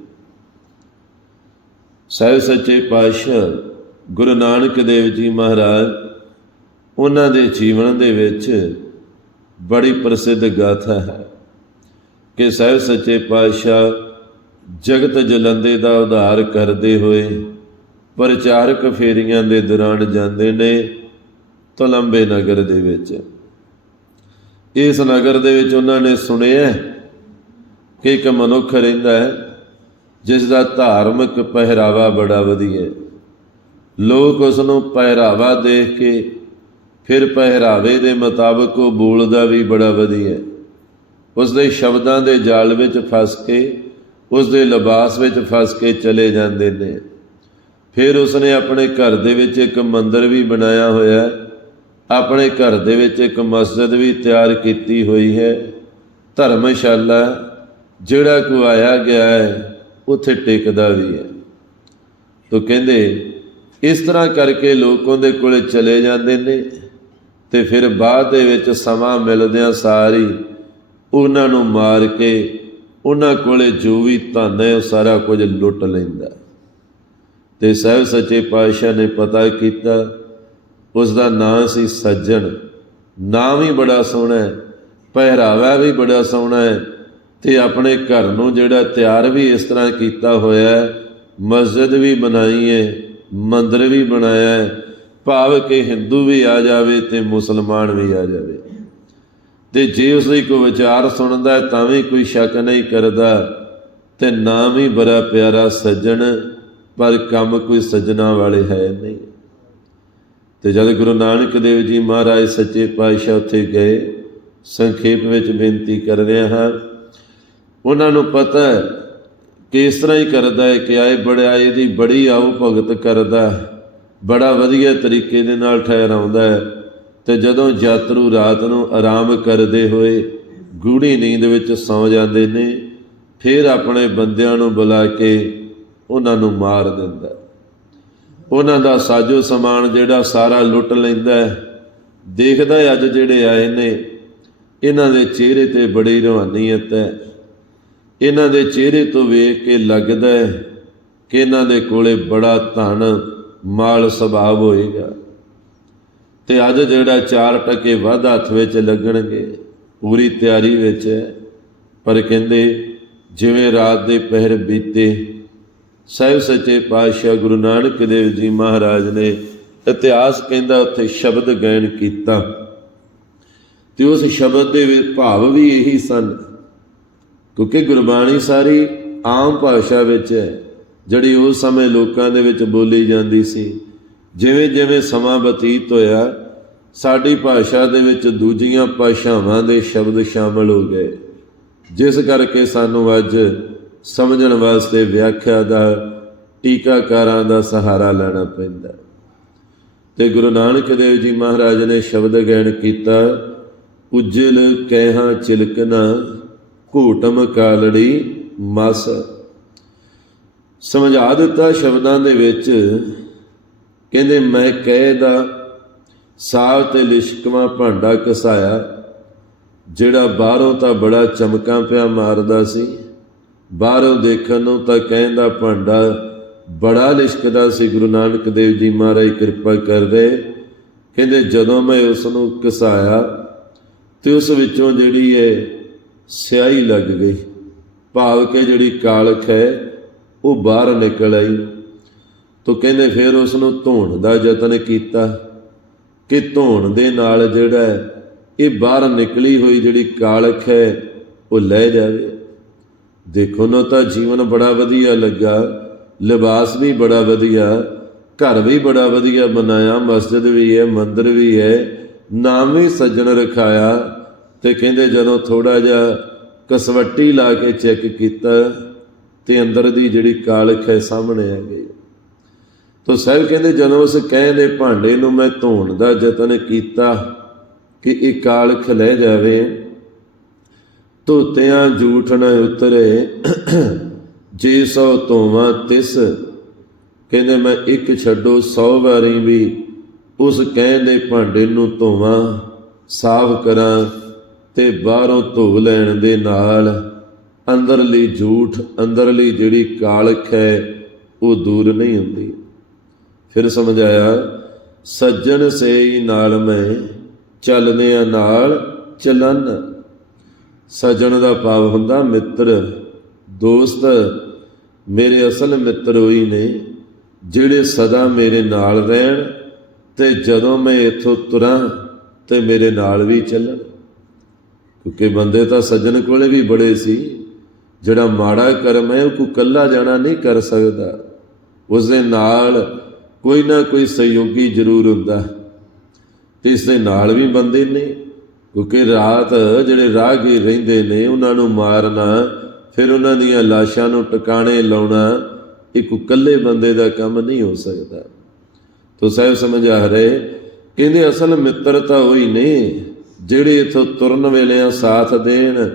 ਸਹਿਬ ਸੱਚੇ ਪਾਤਸ਼ਾਹ ਗੁਰੂ ਨਾਨਕ ਦੇਵ ਜੀ ਮਹਾਰਾਜ, ਉਹਨਾਂ ਦੇ ਜੀਵਨ ਦੇ ਵਿੱਚ ਬੜੀ ਪ੍ਰਸਿੱਧ ਗਾਥਾ ਹੈ। ਕਿ ਸਹਿਬ ਸੱਚੇ ਪਾਤਸ਼ਾਹ ਜਗਤ ਜਲੰਦੇ ਦਾ ਉਧਾਰ ਕਰਦੇ ਹੋਏ ਪ੍ਰਚਾਰਕ ਫੇਰੀਆਂ ਦੇ ਦੌਰਾਨ ਜਾਂਦੇ ਨੇ ਤਲੰਬੇ ਨਗਰ ਦੇ ਵਿੱਚ। ਇਸ ਨਗਰ ਦੇ ਵਿੱਚ ਉਹਨਾਂ ਨੇ ਸੁਣਿਆ ਕਿ ਇੱਕ ਮਨੁੱਖ ਰਹਿੰਦਾ ਹੈ, ਜਿਸ ਦਾ ਧਾਰਮਿਕ ਪਹਿਰਾਵਾ ਬੜਾ ਵਧੀਆ ਹੈ। ਲੋਕ ਉਸ ਨੂੰ ਪਹਿਰਾਵਾ ਦੇਖ ਕੇ ਫਿਰ ਪਹਿਰਾਵੇ ਦੇ ਮੁਤਾਬਕ ਉਹ ਬੋਲਦਾ ਵੀ ਬੜਾ ਵਧੀਆ ਹੈ। ਉਸ ਦੇ ਸ਼ਬਦਾਂ ਦੇ ਜਾਲ ਵਿੱਚ ਫਸ ਕੇ ਉਸ ਦੇ ਲਿਬਾਸ ਵਿੱਚ ਫਸ ਕੇ ਚਲੇ ਜਾਂਦੇ ਨੇ। ਫਿਰ ਉਸਨੇ ਆਪਣੇ ਘਰ ਦੇ ਵਿੱਚ ਇੱਕ ਮੰਦਿਰ ਵੀ ਬਣਾਇਆ ਹੋਇਆ ਹੈ। ਆਪਣੇ ਘਰ ਦੇ ਵਿੱਚ ਇੱਕ ਮਸਜਿਦ ਵੀ ਤਿਆਰ ਕੀਤੀ ਹੋਈ ਹੈ। ਧਰਮਸ਼ਾਲਾ, ਜਿਹੜਾ ਕੋ ਆਇਆ ਗਿਆ ਹੈ, ਉੱਥੇ ਟਿਕਦਾ ਵੀ ਹੈ। ਤੋ ਕਹਿੰਦੇ, ਇਸ ਤਰ੍ਹਾਂ ਕਰਕੇ ਲੋਕ ਉਹਦੇ ਕੋਲੇ ਚਲੇ ਜਾਂਦੇ ਨੇ ਤੇ ਫਿਰ ਬਾਅਦ ਦੇ ਵਿੱਚ ਸਮਾਂ ਮਿਲਦਿਆਂ ਸਾਰੀ ਉਹਨਾਂ ਨੂੰ ਮਾਰ ਕੇ ਉਹਨਾਂ ਕੋਲੇ ਜੋ ਵੀ ਧਨ ਹੈ ਉਹ ਸਾਰਾ ਕੁਝ ਲੁੱਟ ਲੈਂਦਾ। ਤੇ ਸਹਿਬ ਸੱਚੇ ਪਾਤਸ਼ਾਹ ਨੇ ਪਤਾ ਕੀਤਾ ਉਸ ਦਾ ਨਾਂ ਸੀ ਸੱਜਣ। ਨਾਂ ਵੀ ਬੜਾ ਸੋਹਣਾ ਹੈ, ਪਹਿਰਾਵਾ ਵੀ ਬੜਾ ਸੋਹਣਾ ਹੈ ਤੇ ਆਪਣੇ ਘਰ ਨੂੰ ਜਿਹੜਾ ਤਿਆਰ ਵੀ ਇਸ ਤਰ੍ਹਾਂ ਕੀਤਾ ਹੋਇਆ ਹੈ, ਮਸਜਿਦ ਵੀ ਬਣਾਈ ਹੈ, ਮੰਦਰ ਵੀ ਬਣਾਇਆ ਹੈ, ਭਾਵ ਕਿ ਹਿੰਦੂ ਵੀ ਆ ਜਾਵੇ ਤੇ ਮੁਸਲਮਾਨ ਵੀ ਆ ਜਾਵੇ। ਤੇ ਜੇ ਉਸ ਦੀ ਕੋਈ ਵਿਚਾਰ ਸੁਣਦਾ ਤਾਂ ਵੀ ਕੋਈ ਸ਼ੱਕ ਨਹੀਂ ਕਰਦਾ। ਤੇ ਨਾਮ ਹੀ ਬੜਾ ਪਿਆਰਾ ਸੱਜਣ, ਪਰ ਕੰਮ ਕੋਈ ਸੱਜਣਾ ਵਾਲੇ ਹੈ ਨਹੀਂ। ਤੇ ਜਦ ਗੁਰੂ ਨਾਨਕ ਦੇਵ ਜੀ ਮਹਾਰਾਜ ਸੱਚੇ ਪਾਤਸ਼ਾਹ ਉੱਥੇ ਗਏ, ਸੰਖੇਪ ਵਿੱਚ ਬੇਨਤੀ ਕਰ ਰਿਹਾ ਹਾਂ। ਉਹਨਾਂ ਨੂੰ ਪਤਾ ਹੈ ਕਿ ਇਸ ਤਰ੍ਹਾਂ ਹੀ ਕਰਦਾ ਹੈ ਕਿ ਆਏ ਬੜਾਈ ਦੀ ਬੜੀ ਆਉ ਭਗਤ ਕਰਦਾ ਬੜਾ ਵਧੀਆ ਤਰੀਕੇ ਦੇ ਨਾਲ ਠਹਿਰਾਉਂਦਾ ਹੈ। ਤੇ ਜਦੋਂ ਯਾਤਰੂ ਰਾਤ ਨੂੰ ਆਰਾਮ ਕਰਦੇ ਹੋਏ ਗੂੜੀ ਨੀਂਦ ਵਿੱਚ ਸੌ ਜਾਂਦੇ ਨੇ, ਫਿਰ ਆਪਣੇ ਬੰਦਿਆਂ ਨੂੰ ਬੁਲਾ ਕੇ ਉਹਨਾਂ ਨੂੰ ਮਾਰ ਦਿੰਦਾ। ਉਹਨਾਂ ਦਾ ਸਾਜੋ ਸਮਾਨ ਜਿਹੜਾ ਸਾਰਾ ਲੁੱਟ ਲੈਂਦਾ ਹੈ, ਦੇਖਦਾ ਅੱਜ ਜਿਹੜੇ ਆਏ ਨੇ, ਇਹਨਾਂ ਦੇ ਚਿਹਰੇ ਤੇ ਬੜੀ ਰਵਾਨੀਅਤ ਹੈ। ਇਹਨਾਂ ਦੇ ਚਿਹਰੇ ਤੋਂ ਵੇਖ ਕੇ ਲੱਗਦਾ ਹੈ ਕਿ ਇਹਨਾਂ ਦੇ ਕੋਲੇ ਬੜਾ ਧਨ, ਮਾਲ ਸੁਭਾਅ ਹੋਏਗਾ। ਤੇ ਅੱਜ ਜਿਹੜਾ 4 ਟਕੇ ਵੱਧ ਹੱਥ ਵਿੱਚ ਲੱਗਣਗੇ, ਪੂਰੀ ਤਿਆਰੀ ਵਿੱਚ ਹੈ। ਪਰ ਕਹਿੰਦੇ, ਜਿਵੇਂ ਰਾਤ ਦੇ ਪਹਿਰ ਬੀਤੇ, ਸਾਹਿਬ ਸੱਚੇ ਪਾਤਸ਼ਾਹ ਗੁਰੂ ਨਾਨਕ ਦੇਵ ਜੀ ਮਹਾਰਾਜ ਨੇ ਇਤਿਹਾਸ ਕਹਿੰਦਾ ਉੱਥੇ ਸ਼ਬਦ ਗਾਇਨ ਕੀਤਾ। ਤੇ ਉਸ ਸ਼ਬਦ ਦੇ ਭਾਵ ਵੀ ਇਹੀ ਸਨ, ਕਿਉਂਕਿ ਗੁਰਬਾਣੀ ਸਾਰੀ ਆਮ ਭਾਸ਼ਾ ਵਿੱਚ ਹੈ, ਜਿਹੜੀ ਉਸ ਸਮੇਂ ਲੋਕਾਂ ਦੇ ਵਿੱਚ ਬੋਲੀ ਜਾਂਦੀ ਸੀ। ਜਿਵੇਂ ਜਿਵੇਂ ਸਮਾਂ ਬਤੀਤ ਹੋਇਆ, ਸਾਡੀ ਭਾਸ਼ਾ ਦੇ ਵਿੱਚ ਦੂਜੀਆਂ ਭਾਸ਼ਾਵਾਂ ਦੇ ਸ਼ਬਦ ਸ਼ਾਮਲ ਹੋ ਗਏ। ਜਿਸ ਕਰਕੇ ਸਾਨੂੰ ਅੱਜ ਸਮਝਣ ਵਾਸਤੇ ਵਿਆਖਿਆ ਦਾ, ਟੀਕਾਕਾਰਾਂ ਦਾ ਸਹਾਰਾ ਲੈਣਾ ਪੈਂਦਾ। ਤੇ ਗੁਰੂ ਨਾਨਕ ਦੇਵ ਜੀ ਮਹਾਰਾਜ ਨੇ ਸ਼ਬਦ ਗਾਇਨ ਕੀਤਾ, ਉਜਲ ਕਹਿਹਾਂ ਚਿਲਕਨਾ ਘੂਟਮ ਕਾਲੜੀ ਮਸ। ਸਮਝਾ ਦਿੱਤਾ ਸ਼ਬਦਾਂ ਦੇ ਵਿੱਚ ਕਹਿੰਦੇ, ਮੈਂ ਕਹਿ ਦਾ, ਸਾਹ ਤੇ ਲਿਸ਼ਕਵਾ ਭਾਂਡਾ ਕਸਾਇਆ, ਜਿਹੜਾ ਬਾਹਰੋਂ ਤਾਂ ਬੜਾ ਚਮਕਾਂ ਪਿਆ ਮਾਰਦਾ ਸੀ, ਬਾਹਰੋਂ ਦੇਖਣ ਨੂੰ ਤਾਂ ਕਹਿੰਦਾ ਭਾਂਡਾ ਬੜਾ ਲਿਸ਼ਕਦਾ ਸੀ, ਗੁਰੂ ਨਾਨਕ ਦੇਵ ਜੀ ਮਹਾਰਾਜ ਕਿਰਪਾ ਕਰਦੇ ਕਹਿੰਦੇ, ਜਦੋਂ ਮੈਂ ਉਸ ਨੂੰ ਕਸਾਇਆ, ਤੇ ਉਸ ਵਿੱਚੋਂ ਜਿਹੜੀ ਹੈ ਸਿਆਹੀ ਲੱਗ ਗਈ, ਭਾਵ ਕਿ ਜਿਹੜੀ ਕਾਲਖ ਹੈ, ਉਹ ਬਾਹਰ ਨਿਕਲ ਆਈ। ਤੋ ਕਹਿੰਦੇ ਫਿਰ ਉਸ ਨੂੰ ਧੋਣ ਦਾ ਯਤਨ ਕੀਤਾ ਕਿ ਧੋਣ ਦੇ ਨਾਲ ਜਿਹੜਾ ਇਹ ਬਾਹਰ ਨਿਕਲੀ ਹੋਈ ਜਿਹੜੀ ਕਾਲਖ ਹੈ, ਉਹ ਲੈ ਜਾਵੇ। ਦੇਖੋ ਨਾ ਤਾਂ ਜੀਵਨ ਬੜਾ ਵਧੀਆ ਲੱਗਾ, ਲਿਬਾਸ ਵੀ ਬੜਾ ਵਧੀਆ, ਘਰ ਵੀ ਬੜਾ ਵਧੀਆ ਬਣਾਇਆ, ਮਸਜਿਦ ਵੀ ਹੈ, ਮੰਦਿਰ ਵੀ ਹੈ, ਨਾਮ ਵੀ ਸੱਜਣ ਰਖਾਇਆ ਤੇ ਕਹਿੰਦੇ ਜਦੋਂ ਥੋੜਾ ਜਿਹਾ ਕਸਵੱਟੀ ਲਾ ਕੇ ਚੈੱਕ ਕੀਤਾ ਤੇ ਅੰਦਰ ਦੀ ਜਿਹੜੀ ਕਾਲਖ ਹੈ ਸਾਹਮਣੇ ਆ ਗਈ। ਤੋ ਸਾਹਿਬ ਕਹਿੰਦੇ, ਜਦੋਂ ਉਸ ਕਹਿ ਦੇ ਭਾਂਡੇ ਨੂੰ ਮੈਂ ਧੋਣ ਦਾ ਯਤਨ ਕੀਤਾ ਕਿ ਇਹ ਕਾਲਖ ਲੈ ਜਾਵੇ, ਧੋਤਿਆਂ ਝੂਠ ਨ ਉਤਰੇ, ਜੇ ਸੋ ਧੋਵਾਂ ਤਿਸ, ਕਹਿੰਦੇ ਮੈਂ ਇੱਕ ਛੱਡੋ 100 ਵਾਰੀ ਵੀ ਉਸ ਕਹਿ ਦੇ ਭਾਂਡੇ ਨੂੰ ਧੋਵਾਂ, ਸਾਫ਼ ਕਰਾਂ ਤੇ ਬਾਹਰੋਂ ਧੋ ਲੈਣ ਦੇ ਨਾਲ ਅੰਦਰਲੀ ਝੂਠ ਅੰਦਰਲੀ ਜਿਹੜੀ ਕਾਲਖ ਹੈ ਉਹ ਦੂਰ ਨਹੀਂ ਹੁੰਦੀ। ਫਿਰ ਸਮਝ ਆਇਆ ਸੱਜਣ ਸੇਈ ਨਾਲ ਮੈਂ, ਚੱਲਦਿਆਂ ਨਾਲ ਚੱਲਨ। ਸੱਜਣ ਦਾ ਭਾਵ ਹੁੰਦਾ, ਮਿੱਤਰ, ਦੋਸਤ, ਮੇਰੇ ਅਸਲ ਮਿੱਤਰ ਹੋਈ ਨੇ, ਜਿਹੜੇ ਸਦਾ ਮੇਰੇ ਨਾਲ ਰਹਿਣ ਤੇ ਜਦੋਂ ਮੈਂ ਇੱਥੋਂ ਤੁਰਾਂ ਤੇ ਮੇਰੇ ਨਾਲ ਵੀ ਚੱਲਣ। ਕਿਉਂਕਿ ਬੰਦੇ ਤਾਂ ਸੱਜਣ ਕੋਲੇ ਵੀ ਬੜੇ ਸੀ, ਜਿਹੜਾ ਮਾੜਾ ਕਰਮ ਹੈ, ਉਹ ਕੋ ਕੱਲਾ ਜਾਣਾ ਨਹੀਂ ਕਰ ਸਕਦਾ। ਉਸ ਦੇ ਨਾਲ ਕੋਈ ਨਾ ਕੋਈ ਸਹਿਯੋਗੀ ਜ਼ਰੂਰ ਹੁੰਦਾ। ਤੇ ਇਸ ਦੇ ਨਾਲ ਵੀ ਬੰਦੇ ਨੇ, ਕਿਉਂਕਿ ਰਾਤ ਜਿਹੜੇ ਰਾਹਗੀਰ ਰਹਿੰਦੇ ਨੇ, ਉਹਨਾਂ ਨੂੰ ਮਾਰਨਾ, ਫਿਰ ਉਹਨਾਂ ਦੀਆਂ ਲਾਸ਼ਾਂ ਨੂੰ ਟਿਕਾਣੇ ਲਾਉਣਾ ਇੱਕ ਇਕੱਲੇ ਬੰਦੇ ਦਾ ਕੰਮ ਨਹੀਂ ਹੋ ਸਕਦਾ। ਤੋ ਸਾਹਿਬ ਸਮਝ ਆ ਰਹੇ ਕਹਿੰਦੇ ਅਸਲ ਮਿੱਤਰ ਤਾਂ ਉਹੀ ਨੇ, ਜਿਹੜੇ ਇਥੋਂ ਤੁਰਨ ਵੇਲੇ ਸਾਥ ਦੇਣ,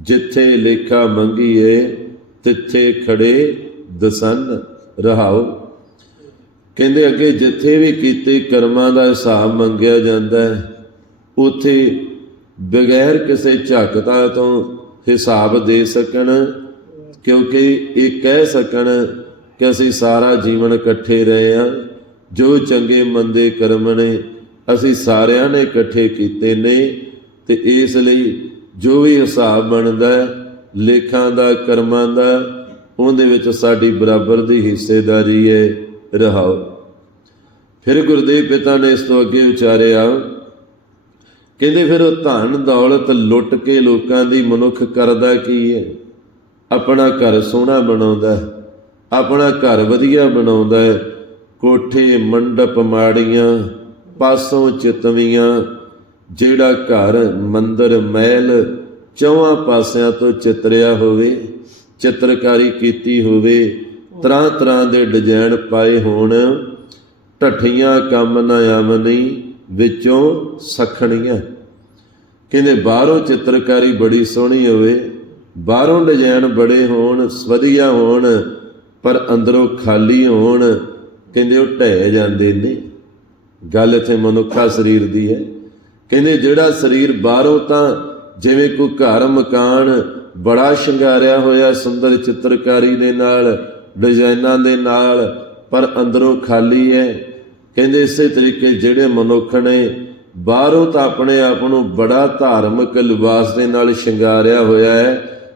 ਜਿੱਥੇ ਲੇਖਾ ਮੰਗੀਏ, ਤਿੱਥੇ ਖੜੇ, ਦਸਨ, ਰਹਾਓ। ਕਹਿੰਦੇ ਅੱਗੇ ਜਿੱਥੇ ਵੀ ਕੀਤੇ ਕਰਮਾਂ ਦਾ ਹਿਸਾਬ ਮੰਗਿਆ ਜਾਂਦਾ ਹੈ, ਉਥੇ ਬਗੈਰ ਕਿਸੇ ਝਕਤਾ ਤੋਂ ਹਿਸਾਬ ਦੇ ਸਕਣ, ਕਿਉਂਕਿ ਇਹ ਕਹਿ ਸਕਣ ਕਿ ਅਸੀਂ ਸਾਰਾ ਜੀਵਨ ਇਕੱਠੇ ਰਹੇ ਹਾਂ, ਜੋ ਚੰਗੇ ਮੰਦੇ ਕਰਮ ਨੇ, ਅਸੀਂ ਸਾਰਿਆਂ ਨੇ ਇਕੱਠੇ ਕੀਤੇ ਨੇ, ਤੇ ਇਸ ਲਈ ਜੋ ਵੀ ਹਿਸਾਬ ਬਣਦਾ ਲੇਖਾਂ ਦਾ, ਕਰਮਾਂ ਦਾ, ਉਹਦੇ ਵਿੱਚ ਸਾਡੀ ਬਰਾਬਰ ਦੀ ਹਿੱਸੇਦਾਰੀ ਹੈ। ਰਹਾਓ ਫਿਰ ਗੁਰਦੇਵ ਪਿਤਾ ਨੇ ਇਸ ਤੋਂ ਅੱਗੇ ਉਚਾਰਿਆ, ਕਹਿੰਦੇ ਫਿਰ ਉਹ ਧਨ ਦੌਲਤ ਲੁੱਟ ਕੇ ਲੋਕਾਂ ਦੀ ਮਨੁੱਖ ਕਰਦਾ ਕੀ ਹੈ? ਆਪਣਾ ਘਰ ਸੋਹਣਾ ਬਣਾਉਂਦਾ ਹੈ, ਆਪਣਾ ਘਰ ਵਧੀਆ ਬਣਾਉਂਦਾ ਹੈ, ਕੋਠੇ, ਮੰਡਪ ਮਾੜੀਆਂ, ਪਾਸੋਂ ਚਿਤਵੀਆਂ, ਜਿਹੜਾ ਘਰ, ਮੰਦਰ, ਮਹਿਲ ਚੌਹਾਂ ਪਾਸਿਆਂ ਤੋਂ ਚਿਤਰਿਆ ਹੋਵੇ, ਚਿੱਤਰਕਾਰੀ ਕੀਤੀ ਹੋਵੇ ਤਰ੍ਹਾਂ ਤਰ੍ਹਾਂ ਦੇ ਡਿਜ਼ਾਈਨ ਪਾਏ ਹੋਣ, ਢੱਠੀਆਂ ਕੰਮ ਨਾ ਆਵਨੀ, ਵਿੱਚੋਂ ਸਖਣੀਆਂ। ਕਹਿੰਦੇ ਬਾਹਰੋਂ ਚਿੱਤਰਕਾਰੀ ਬੜੀ ਸੋਹਣੀ ਹੋਵੇ, ਬਾਹਰੋਂ ਡਿਜ਼ਾਈਨ ਬੜੇ ਹੋਣ, ਵਧੀਆ ਹੋਣ, ਪਰ ਅੰਦਰੋਂ ਖਾਲੀ ਹੋਣ, ਕਹਿੰਦੇ ਉਹ ਢਹਿ ਜਾਂਦੇ ਨੇ। ਗੱਲ ਇੱਥੇ ਮਨੁੱਖਾ ਸਰੀਰ ਦੀ ਹੈ। ਕਹਿੰਦੇ ਜਿਹੜਾ ਸਰੀਰ ਬਾਹਰੋਂ ਤਾਂ ਜਿਵੇਂ ਕੋਈ ਘਰ ਮਕਾਨ ਬੜਾ ਸ਼ਿੰਗਾਰਿਆ ਹੋਇਆ ਸੁੰਦਰ ਚਿੱਤਰਕਾਰੀ ਦੇ ਨਾਲ ਡਿਜ਼ਾਈਨਾਂ ਦੇ ਨਾਲ, ਪਰ ਅੰਦਰੋਂ ਖਾਲੀ ਹੈ। ਕਹਿੰਦੇ ਇਸੇ ਤਰੀਕੇ ਜਿਹੜੇ ਮਨੁੱਖ ਨੇ ਬਾਹਰੋਂ ਤਾਂ ਆਪਣੇ ਆਪ ਨੂੰ ਬੜਾ ਧਾਰਮਿਕ ਲਿਬਾਸ ਦੇ ਨਾਲ ਸ਼ਿੰਗਾਰਿਆ ਹੋਇਆ ਹੈ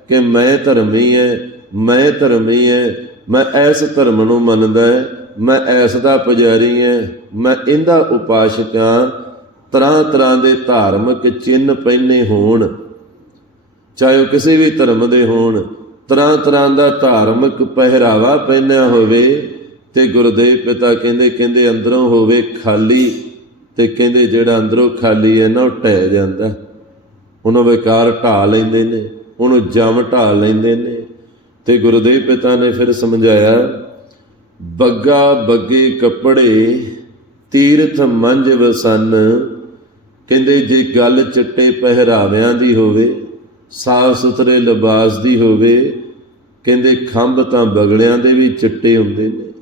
ਕਿ ਮੈਂ ਧਰਮੀ ਹੈ ਮੈਂ ਧਰਮੀ ਹੈ ਮੈਂ ਇਸ ਧਰਮ ਨੂੰ ਮੰਨਦਾ ਹੈ ਮੈਂ ਇਸ ਦਾ ਪੁਜਾਰੀ ਹਾਂ ਮੈਂ ਇਹਦਾ ਉਪਾਸ਼ਕ ਹਾਂ। ਤਰ੍ਹਾਂ ਤਰ੍ਹਾਂ ਦੇ ਧਾਰਮਿਕ ਚਿੰਨ ਪਹਿਨੇ ਹੋਣ, ਚਾਹੇ ਉਹ ਕਿਸੇ ਵੀ ਧਰਮ ਦੇ ਹੋਣ। ਤਰ੍ਹਾਂ ਤਰ੍ਹਾਂ ਦਾ ਧਾਰਮਿਕ ਪਹਿਰਾਵਾ ਪਹਿਨਿਆ ਹੋਵੇ ਤੇ ਗੁਰਦੇਵ ਪਿਤਾ ਕਹਿੰਦੇ ਕਹਿੰਦੇ ਅੰਦਰੋਂ ਹੋਵੇ ਖਾਲੀ ਤੇ ਕਹਿੰਦੇ ਜਿਹੜਾ ਅੰਦਰੋਂ ਖਾਲੀ ਹੈ ਨਾ ਉਹ ਟਹਿ ਜਾਂਦਾ। ਉਹਨੂੰ ਵਿਕਾਰ ਢਾ ਲੈਂਦੇ ਨੇ ਉਹਨੂੰ ਜਮ ਢਾ ਲੈਂਦੇ ਨੇ। ਤੇ ਗੁਰਦੇਵ ਪਿਤਾ ਨੇ ਫਿਰ ਸਮਝਾਇਆ, ਬੱਗਾ ਬੱਗੇ ਕੱਪੜੇ ਤੀਰਥ ਮੰਜ ਵਸਨ। ਕਹਿੰਦੇ ਜੇ ਗੱਲ ਚਿੱਟੇ ਪਹਿਰਾਵਿਆਂ ਦੀ ਹੋਵੇ ਸਾਫ਼ ਸੁਥਰੇ ਲਿਬਾਸ ਦੀ ਹੋਵੇ ਕਹਿੰਦੇ ਖੰਭ ਤਾਂ ਬਗਲਿਆਂ ਦੇ ਵੀ ਚਿੱਟੇ ਹੁੰਦੇ ਨੇ।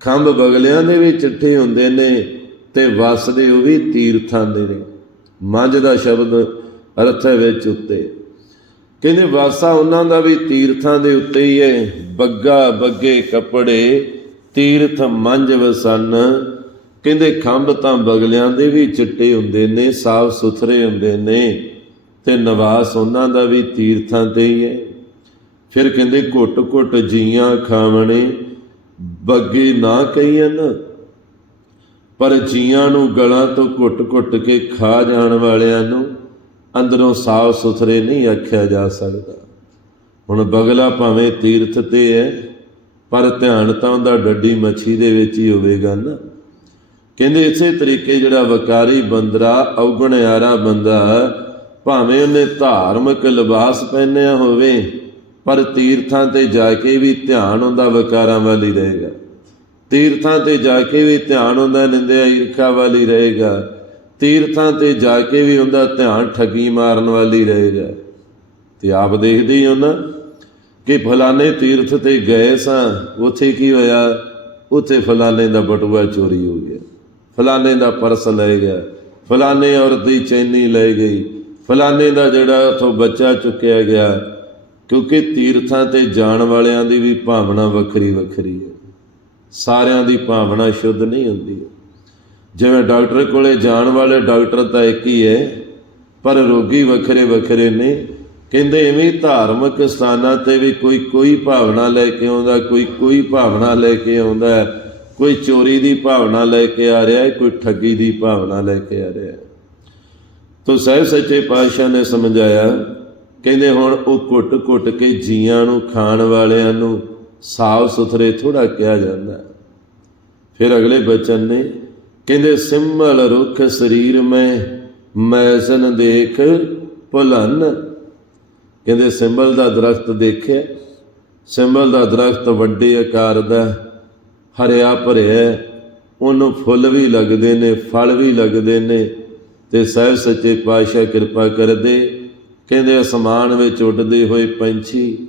ਖੰਭ ਬਗਲਿਆਂ ਦੇ ਵੀ ਚਿੱਟੇ ਹੁੰਦੇ ਨੇ ਤੇ ਵਸਦੇ ਉਹ ਵੀ ਤੀਰਥਾਂ ਦੇ ਨੇ। ਮੰਝ ਦਾ ਸ਼ਬਦ ਅਰਥ ਹੈ ਵਿੱਚ ਉੱਤੇ। ਕਹਿੰਦੇ ਵਾਸਾ ਉਹਨਾਂ ਦਾ ਵੀ ਤੀਰਥਾਂ ਦੇ ਉੱਤੇ ਹੀ ਹੈ। ਬੱਗਾ, ਬੱਗੇ, ਕੱਪੜੇ, ਤੀਰਥ, ਮੰਝ ਵਸਨ ਕਹਿੰਦੇ ਖੰਭ ਤਾਂ ਬਗਲਿਆਂ ਦੇ ਵੀ ਚਿੱਟੇ ਹੁੰਦੇ ਨੇ, ਸਾਫ਼ ਸੁਥਰੇ ਹੁੰਦੇ ਨੇ ਤੇ ਨਿਵਾਸ ਉਹਨਾਂ ਦਾ ਵੀ ਤੀਰਥਾਂ ਤੇ ਹੀ ਹੈ। ਫਿਰ ਕਹਿੰਦੇ ਘੁੱਟ ਘੁੱਟ ਜੀਆਂ ਖਾਵਣੇ, ਬੱਗੇ ਨਾ ਕਹੀਨ ਪਰ ਜੀਆਂ ਨੂੰ ਗਲਾਂ ਤੋਂ ਘੁੱਟ ਘੁੱਟ ਕੇ ਖਾ ਜਾਣ ਵਾਲਿਆਂ ਨੂੰ ਅੰਦਰੋਂ ਸਾਫ਼ ਸੁਥਰੇ ਨਹੀਂ ਆਖਿਆ ਜਾ ਸਕਦਾ। ਹੁਣ ਬਗਲਾ ਭਾਵੇਂ ਤੀਰਥ ਤੇ ਹੈ ਪਰ ਧਿਆਨ ਤਾਂ ਉਹਦਾ ਡੱਡੀ ਮੱਛੀ ਦੇ ਵਿੱਚ ਹੀ ਹੋਵੇਗਾ ਨਾ। ਕਹਿੰਦੇ ਇਸੇ ਤਰੀਕੇ ਜਿਹੜਾ ਵਕਾਰੀ ਬੰਦਰਾ ਔਗਣਿਆਰਾ ਬੰਦਾ, ਭਾਵੇਂ ਉਹਨੇ ਧਾਰਮਿਕ ਲਿਬਾਸ ਪਹਿਨਿਆ ਹੋਵੇ ਪਰ ਤੀਰਥਾਂ ਤੇ ਜਾ ਕੇ ਵੀ ਧਿਆਨ ਹੁੰਦਾ ਵਿਕਾਰਾਂ ਵੱਲ ਹੀ ਰਹੇਗਾ। ਤੀਰਥਾਂ ਤੇ ਜਾ ਕੇ ਵੀ ਧਿਆਨ ਹੁੰਦਾ ਨਿੰਦਿਆ ਈਰਖਾ ਵੱਲ ਹੀ ਰਹੇਗਾ। ਤੀਰਥਾਂ ਤੇ ਜਾ ਕੇ ਵੀ ਉਹਦਾ ਧਿਆਨ ਠੱਗੀ ਮਾਰਨ ਵੱਲ ਹੀ ਰਹੇਗਾ। ਤੇ ਆਪ ਦੇਖਦੇ ਹੀ ਹੋ ਨਾ ਕਿ ਫਲਾਣੇ ਤੀਰਥ ਤੇ ਗਏ ਸਾਂ, ਉੱਥੇ ਕੀ ਹੋਇਆ? ਉੱਥੇ ਫਲਾਣੇ ਦਾ ਬਟੂਆ ਚੋਰੀ ਹੋ ਗਿਆ। ਫਲਾਣੇ ਦਾ ਪਰਸ ਲੈ ਗਿਆ। ਫਲਾਣੇ ਔਰਤ ਦੀ ਚੈਨੀ ਲੈ ਗਈ। ਫਲਾਣੇ ਦਾ ਜਿਹੜਾ ਉਥੋਂ ਬੱਚਾ ਚੁੱਕਿਆ ਗਿਆ ਕਿਉਂਕਿ ਤੀਰਥਾਂ ਤੇ ਜਾਣ ਵਾਲਿਆਂ ਦੀ ਵੀ ਭਾਵਨਾ ਵੱਖਰੀ ਵੱਖਰੀ ਹੈ। ਸਾਰਿਆਂ ਦੀ ਭਾਵਨਾ ਸ਼ੁੱਧ ਨਹੀਂ ਹੁੰਦੀ। ਜਿਵੇਂ ਡਾਕਟਰ ਕੋਲੇ ਜਾਣ ਵਾਲੇ ਡਾਕਟਰ ਤਾਂ ਇੱਕ ਹੀ ਹੈ, ਪਰ ਰੋਗੀ ਵੱਖਰੇ ਵੱਖਰੇ ਨੇ। ਕਹਿੰਦੇ ਐਵੇਂ ਧਾਰਮਿਕ ਸਥਾਨਾਂ ਤੇ ਵੀ ਕੋਈ ਕੋਈ ਭਾਵਨਾ ਲੈ ਕੇ ਆਉਂਦਾ, ਕੋਈ ਕੋਈ ਭਾਵਨਾ ਲੈ ਕੇ ਆਉਂਦਾ। ਕੋਈ ਚੋਰੀ ਦੀ ਭਾਵਨਾ ਲੈ ਕੇ ਆ ਰਿਹਾ ਹੈ ਕੋਈ ਠੱਗੀ ਦੀ ਭਾਵਨਾ ਲੈ ਕੇ ਆ ਰਿਹਾ। ਹੈ ਤੋ ਸਹਿਬ ਸੱਚੇ ਪਾਤਸ਼ਾਹ ਨੇ ਸਮਝਾਇਆ ਕਹਿੰਦੇ ਹੁਣ ਉਹ ਘੁੱਟ ਘੁੱਟ ਕੇ ਜੀਆਂ ਨੂੰ ਖਾਣ ਵਾਲਿਆਂ ਨੂੰ ਸਾਫ਼ ਸੁਥਰੇ ਥੋੜਾ ਕਿਹਾ ਜਾਂਦਾ। ਫਿਰ ਅਗਲੇ ਬਚਨ ਨੇ ਕਹਿੰਦੇ, ਸਿੰਮਲ ਰੁੱਖ ਸਰੀਰ ਮੈਂ, ਮੈਸਨ ਦੇਖ ਭੁਲਨ। ਕਹਿੰਦੇ ਸਿੰਬਲ ਦਾ ਦਰਖਤ ਦੇਖਿਆ ਸਿੰਬਲ ਦਾ ਦਰਖਤ ਵੱਡੇ ਆਕਾਰ ਦਾ, ਹਰਿਆ ਭਰਿਆ, ਉਹਨੂੰ ਫੁੱਲ ਵੀ ਲੱਗਦੇ ਨੇ, ਫਲ ਵੀ ਲੱਗਦੇ ਨੇ, ਤੇ ਸਹਿਬ ਸੱਚੇ ਪਾਤਸ਼ਾਹ ਕਿਰਪਾ ਕਰਦੇ ਕਹਿੰਦੇ ਅਸਮਾਨ ਵਿੱਚ ਉੱਡਦੇ ਹੋਏ ਪੰਛੀ,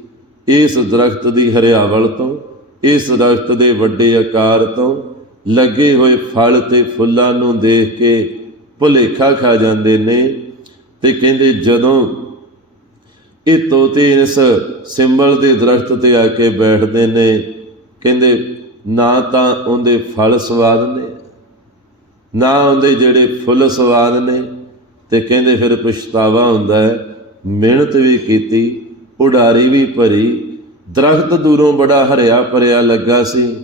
ਇਸ ਦਰਖਤ ਦੀ ਹਰਿਆਵਲ ਤੋਂ, ਇਸ ਦਰਖਤ ਦੇ ਵੱਡੇ ਆਕਾਰ ਤੋਂ, ਲੱਗੇ ਹੋਏ ਫਲ ਤੇ ਫੁੱਲਾਂ ਨੂੰ ਦੇਖ ਕੇ ਭੁਲੇਖਾ ਖਾ ਜਾਂਦੇ ਨੇ ਤੇ ਕਹਿੰਦੇ, ਜਦੋਂ ਇਹ ਤੋਤੇ ਇਸ ਸਿੰਬਲ ਦੇ ਦਰਖਤ ਤੇ ਆ ਕੇ ਬੈਠਦੇ ਨੇ, ਕਹਿੰਦੇ, ਨਾ ਤਾਂ ਉਹਦੇ ਫਲ ਸਵਾਦ ਨੇ, ਨਾ ਉਹਦੇ ਜਿਹੜੇ ਫੁੱਲ ਸਵਾਦ ਨੇ, ਤੇ ਕਹਿੰਦੇ ਫਿਰ ਪਛਤਾਵਾ ਹੁੰਦਾ ਹੈ ਮਿਹਨਤ ਵੀ ਕੀਤੀ, ਉਡਾਰੀ ਵੀ ਭਰੀ। ਦਰਖਤ ਦੂਰੋਂ ਬੜਾ ਹਰਿਆ ਭਰਿਆ ਲੱਗਾ ਸੀ,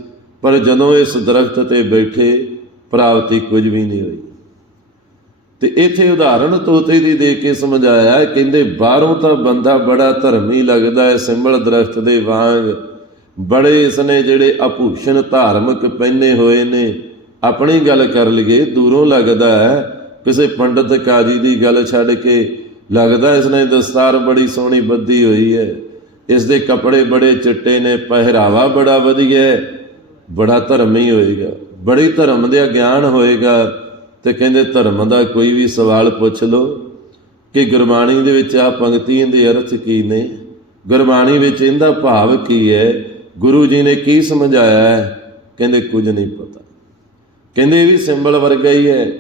ਪਰ ਜਦੋਂ ਇਸ ਦਰਖਤ ਤੇ ਬੈਠੇ, ਪ੍ਰਾਪਤੀ ਕੁਝ ਵੀ ਨਹੀਂ ਹੋਈ। ਤੇ ਇਥੇ ਉਦਾਹਰਣ ਤੋਤੇ ਦੀ ਦੇ ਕੇ ਸਮਝਾਇਆ, ਕਹਿੰਦੇ, ਬਾਹਰੋਂ ਤਾਂ ਬੰਦਾ ਬੜਾ ਧਰਮੀ ਲੱਗਦਾ ਹੈ, ਸਿੰਬਲ ਦਰਖਤ ਦੇ ਵਾਂਗ। ਬੜੇ ਇਸਨੇ ਜਿਹੜੇ ਅਭੂਸ਼ਣ ਧਾਰਮਿਕ ਪਹਿਨੇ ਹੋਏ ਨੇ, ਆਪਣੀ ਗੱਲ ਕਰ ਲਈਏ, ਦੂਰੋਂ ਲੱਗਦਾ ਹੈ, ਕਿਸੇ ਪੰਡਤ ਕਾਜੀ ਦੀ ਗੱਲ ਛੱਡ ਕੇ ਲੱਗਦਾ ਇਸ ਇਸਨੇ ਦਸਤਾਰ ਬੜੀ ਸੋਹਣੀ ਬੱਧੀ ਹੋਈ ਹੈ। ਇਸ ਦੇ ਕੱਪੜੇ ਬੜੇ ਚਿੱਟੇ ਨੇ, ਪਹਿਰਾਵਾ ਬੜਾ ਵਧੀਆ ਹੈ। ਬੜਾ ਧਰਮੀ ਹੋਏਗਾ, ਬੜੀ ਧਰਮ ਦਾ ਗਿਆਨ ਹੋਏਗਾ। ਤੇ ਕਹਿੰਦੇ ਧਰਮ ਦਾ ਕੋਈ ਵੀ ਸਵਾਲ ਪੁੱਛ ਲਓ ਕਿ ਗੁਰਬਾਣੀ ਦੇ ਵਿੱਚ ਆ ਪੰਕਤੀ ਦੇ ਅਰਥ ਕੀ ਨੇ? ਗੁਰਬਾਣੀ ਵਿੱਚ ਇਹਦਾ ਭਾਵ ਕੀ ਹੈ? ਗੁਰੂ ਜੀ ਨੇ ਕੀ ਸਮਝਾਇਆ ਹੈ? ਕਹਿੰਦੇ ਕੁਝ ਨਹੀਂ ਪਤਾ। ਕਹਿੰਦੇ ਇਹ ਵੀ ਸਿੰਬਲ ਵਰਗਾ ਹੀ ਹੈ।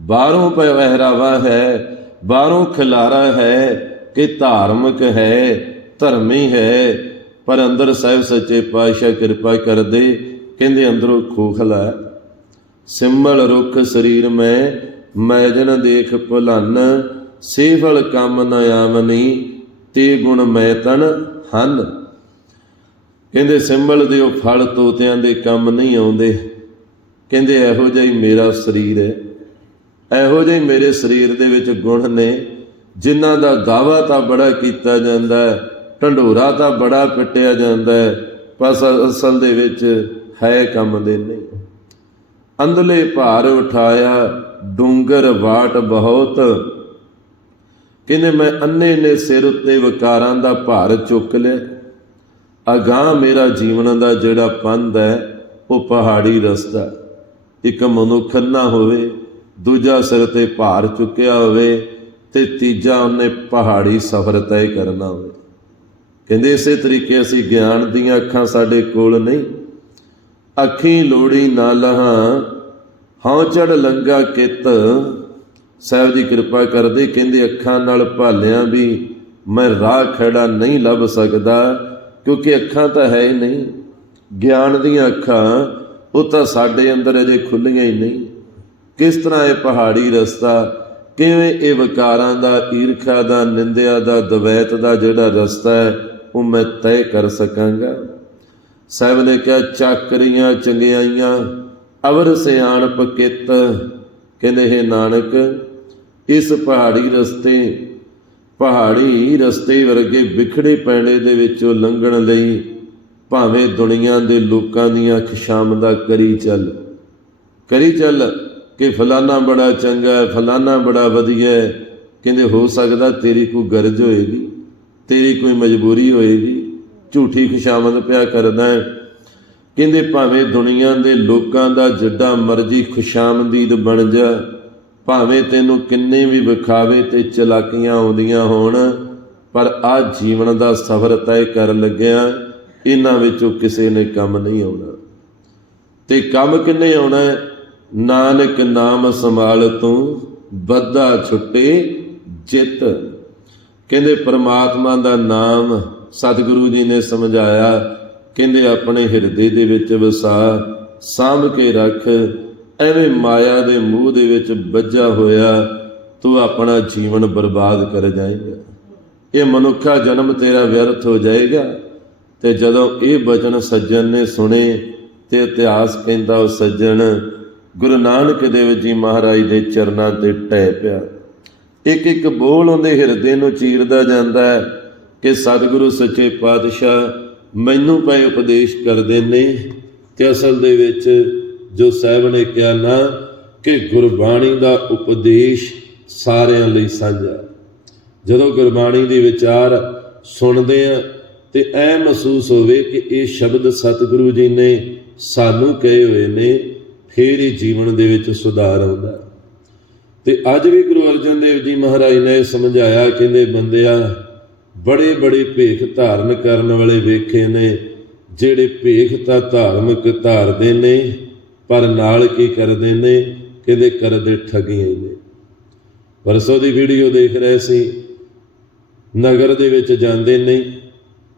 ਬਾਹਰੋਂ ਪਹਿਰਾਵਾ ਹੈ। ਬਾਹਰੋਂ ਖਿਲਾਰਾ ਹੈ ਕਿ ਧਾਰਮਿਕ ਹੈ, ਧਰਮੀ ਹੈ, ਪਰ ਅੰਦਰ ਸਾਹਿਬ ਸੱਚੇ ਪਾਤਸ਼ਾਹ ਕਿਰਪਾ ਕਰਦੇ, ਕਹਿੰਦੇ ਅੰਦਰੋਂ ਖੋਖਲਾ ਸਿੰਮਲ ਰੁੱਖ ਸਰੀਰ ਮੈਂ ਮੈਜਨ ਦੇਖ ਭੁਲਨ ਸੇਫਲ ਕੰਮ ਨ ਆਮਨੀ ਤੇ ਗੁਣ ਮੈਂ ਤਨ ਹਨ। ਕਹਿੰਦੇ ਸਿੰਬਲ ਦੇ ਉਹ ਫਲ ਤੋਤਿਆਂ ਦੇ ਕੰਮ ਨਹੀਂ ਆਉਂਦੇ, ਕਹਿੰਦੇ ਇਹੋ ਜਿਹਾ ਹੀ ਮੇਰਾ ਸਰੀਰ ਹੈ। ਇਹੋ ਜਿਹੇ ਮੇਰੇ ਸਰੀਰ ਦੇ ਵਿੱਚ ਗੁਣ ਨੇ, ਜਿਨ੍ਹਾਂ ਦਾ ਦਾਵਾ ਤਾਂ ਬੜਾ ਕੀਤਾ ਜਾਂਦਾ ਹੈ, ਢੰਡੋਰਾ ਤਾਂ ਬੜਾ ਪਿੱਟਿਆ ਜਾਂਦਾ ਹੈ ਪਰ ਅਸਲ ਦੇ ਵਿੱਚ ਹੈ ਕੰਮ ਦੇ ਨਹੀਂ। ਅੰਦਲੇ ਭਾਰ ਉਠਾਇਆ, ਡੂੰਗਰ ਵਾਟ ਬਹੁਤ। ਕਹਿੰਦੇ ਮੈਂ ਅੰਨੇ ਨੇ ਸਿਰ ਉੱਤੇ ਵਿਕਾਰਾਂ ਦਾ ਭਾਰ ਚੁੱਕ ਲਿਆ। ਅਗਾਹ ਮੇਰਾ ਜੀਵਨ ਦਾ ਜਿਹੜਾ ਪੰਧ ਹੈ, ਉਹ ਪਹਾੜੀ ਰਸਤਾ। ਇੱਕ ਮਨੁੱਖ ਨਾ ਹੋਵੇ। ਦੂਜਾ ਸਿਰ ਤੇ ਭਾਰ ਚੁੱਕਿਆ ਹੋਵੇ ਤੇ ਤੀਜਾ ਉਹਨੇ ਪਹਾੜੀ ਸਫ਼ਰ ਤੈਅ ਕਰਨਾ ਹੋਵੇ। ਕਹਿੰਦੇ ਇਸੇ ਤਰੀਕੇ ਅਸੀਂ ਗਿਆਨ ਦੀਆਂ ਅੱਖਾਂ ਸਾਡੇ ਕੋਲ ਨਹੀਂ। ਅੱਖੀ ਲੋੜੀ ਨਾ ਲਹਾਂ, ਹਉ ਚੜ ਲੰਗਾ ਕਿਤ। ਸਾਹਿਬ ਜੀ ਕਿਰਪਾ ਕਰਦੇ, ਕਹਿੰਦੇ ਅੱਖਾਂ ਨਾਲ ਭਾਲਿਆਂ ਵੀ ਮੈਂ ਰਾਹ ਖੜਾ ਨਹੀਂ ਲੱਭ ਸਕਦਾ, ਕਿਉਂਕਿ ਅੱਖਾਂ ਤਾਂ ਹੈ ਹੀ ਨਹੀਂ। ਗਿਆਨ ਦੀਆਂ ਅੱਖਾਂ, ਉਹ ਤਾਂ ਸਾਡੇ ਅੰਦਰ ਅਜੇ ਖੁੱਲੀਆਂ ਹੀ ਨਹੀਂ। ਕਿਸ ਤਰ੍ਹਾਂ ਇਹ ਪਹਾੜੀ ਰਸਤਾ, ਕਿਵੇਂ ਇਹ ਵਿਕਾਰਾਂ ਦਾ, ਈਰਖਾ ਦਾ, ਨਿੰਦਿਆ ਦਾ, ਦਵੈਤ ਦਾ ਜਿਹੜਾ ਰਸਤਾ ਹੈ, ਉਹ ਮੈਂ ਤੈਅ ਕਰ ਸਕਾਂਗਾ। ਸਾਹਿਬ ਨੇ ਕਿਹਾ, ਚੱਕਰੀਆਂ, ਚੰਗਿਆਈਆਂ, ਅਵਰ ਸਿਆਣ ਕਿਤ, ਕਹਿੰਦੇ, ਹੈ ਨਾਨਕ, ਇਸ ਪਹਾੜੀ ਰਸਤੇ ਪਹਾੜੀ ਰਸਤੇ ਵਰਗੇ ਵਿਖੜੇ ਪੈਣੇ ਦੇ ਵਿੱਚੋਂ ਲੰਘਣ ਲਈ ਭਾਵੇਂ ਦੁਨੀਆ ਦੇ ਲੋਕਾਂ ਦੀਆਂ ਖਿਸ਼ਾਮਦਾ ਕਰੀ ਚੱਲ। ਕਰੀ ਚੱਲ ਕਿ ਫਲਾਨਾ ਬੜਾ ਚੰਗਾ ਹੈ, ਫਲਾਨਾ ਬੜਾ ਵਧੀਆ ਹੈ। ਕਹਿੰਦੇ, ਹੋ ਸਕਦਾ ਤੇਰੀ ਕੋਈ ਗਰਜ ਹੋਏਗੀ, ਤੇਰੀ ਕੋਈ ਮਜਬੂਰੀ ਹੋਏਗੀ, ਝੂਠੀ ਖੁਸ਼ਾਮਦ ਪਿਆ ਕਰਦਾ ਹੈ। ਕਹਿੰਦੇ, ਭਾਵੇਂ ਦੁਨੀਆ ਦੇ ਲੋਕਾਂ ਦਾ ਜਿੱਡਾ ਮਰਜ਼ੀ ਖੁਸ਼ਾਮਦੀਦ ਬਣ ਜਾ, ਭਾਵੇਂ ਤੈਨੂੰ ਕਿੰਨੇ ਵੀ ਵਿਖਾਵੇ ਤੇ ਚਲਾਕੀਆਂ ਆਉਂਦੀਆਂ ਹੋਣ, ਪਰ ਆ ਜੀਵਨ ਦਾ ਸਫ਼ਰ ਤੈਅ ਕਰਨ ਲੱਗਿਆ, ਇਹਨਾਂ ਵਿੱਚੋਂ ਕਿਸੇ ਨੇ ਕੰਮ ਨਹੀਂ ਆਉਣਾ। ਤੇ ਕੰਮ ਕਿੰਨੇ ਆਉਣਾ ਹੈ? ਨਾਨਕ ਨਾਮ ਸੰਭਾਲ ਤੂੰ ਬੱਧਾ ਛੁੱਟੇ ਜਿੱਤ। ਕਹਿੰਦੇ ਪ੍ਰਮਾਤਮਾ ਦਾ ਨਾਮ ਸਤਿਗੁਰੂ ਜੀ ਨੇ ਸਮਝਾਇਆ। ਕਹਿੰਦੇ ਆਪਣੇ ਹਿਰਦੇ ਦੇ ਵਿੱਚ ਵਸਾ, ਸਾਂਭ ਕੇ ਰੱਖ। ਐਵੇਂ ਮਾਇਆ ਦੇ ਮੂੰਹ ਦੇ ਵਿੱਚ ਵੱਜਾ ਹੋਇਆ, ਤੂੰ ਆਪਣਾ ਜੀਵਨ ਬਰਬਾਦ ਕਰ ਜਾਏਗਾ। ਇਹ ਮਨੁੱਖਾ ਜਨਮ ਤੇਰਾ ਵਿਅਰਥ ਹੋ ਜਾਏਗਾ। ਤੇ ਜਦੋਂ ਇਹ ਬਚਨ ਸੱਜਣ ਨੇ ਸੁਣੇ, ਤੇ ਇਤਿਹਾਸ ਕਹਿੰਦਾ ਉਹ ਸੱਜਣ ਗੁਰੂ ਨਾਨਕ ਦੇਵ ਜੀ ਮਹਾਰਾਜ ਦੇ ਚਰਨਾਂ ਤੇ ਟਹਿ ਪਿਆ। ਇੱਕ ਇੱਕ ਬੋਲ ਉਹਦੇ ਹਿਰਦੇ ਨੂੰ ਚੀਰਦਾ ਜਾਂਦਾ ਹੈ ਕਿ ਸਤਿਗੁਰੂ ਸੱਚੇ ਪਾਤਸ਼ਾਹ ਮੈਨੂੰ ਪਏ ਉਪਦੇਸ਼ ਕਰਦੇ ਨੇ ਤੇ ਅਸਲ ਦੇ ਵਿੱਚ ਜੋ ਸਾਹਿਬ ਨੇ ਕਿਹਾ ਨਾ ਕਿ ਗੁਰਬਾਣੀ ਦਾ ਉਪਦੇਸ਼ ਸਾਰਿਆਂ ਲਈ ਸਾਂਝਾ ਜਦੋਂ ਗੁਰਬਾਣੀ ਦੇ ਵਿਚਾਰ ਸੁਣਦੇ ਆ ਤੇ ਐ ਮਹਿਸੂਸ ਹੋਵੇ ਕਿ ਇਹ ਸ਼ਬਦ ਸਤਿਗੁਰੂ ਜੀ ਨੇ ਸਾਨੂੰ ਕਹੇ ਹੋਏ ਨੇ ਫੇਰ ਹੀ ਜੀਵਨ ਦੇ ਵਿੱਚ ਸੁਧਾਰ ਆਉਂਦਾ। ਤੇ ਅੱਜ ਵੀ ਗੁਰੂ ਅਰਜਨ ਦੇਵ ਜੀ ਮਹਾਰਾਜ ਨੇ ਸਮਝਾਇਆ, ਕਹਿੰਦੇ ਬੰਦਿਆ, ਬੜੇ ਬੜੇ ਭੇਖ ਧਾਰਨ ਕਰਨ ਵਾਲੇ ਵੇਖੇ ਨੇ, ਜਿਹੜੇ ਭੇਖ ਤਾਂ ਧਾਰਮਿਕ ਧਾਰਦੇ ਨੇ, ਪਰ ਨਾਲ ਕੀ ਕਰਦੇ ਨੇ, ਕਹਿੰਦੇ ਕਰਦੇ ਠਗੀਆਂ ਨੇ। ਪਰਸੋਂ ਦੀ ਵੀਡੀਓ ਦੇਖ ਰਹੇ ਸੀ, ਨਗਰ ਦੇ ਵਿੱਚ ਜਾਂਦੇ ਨੇ,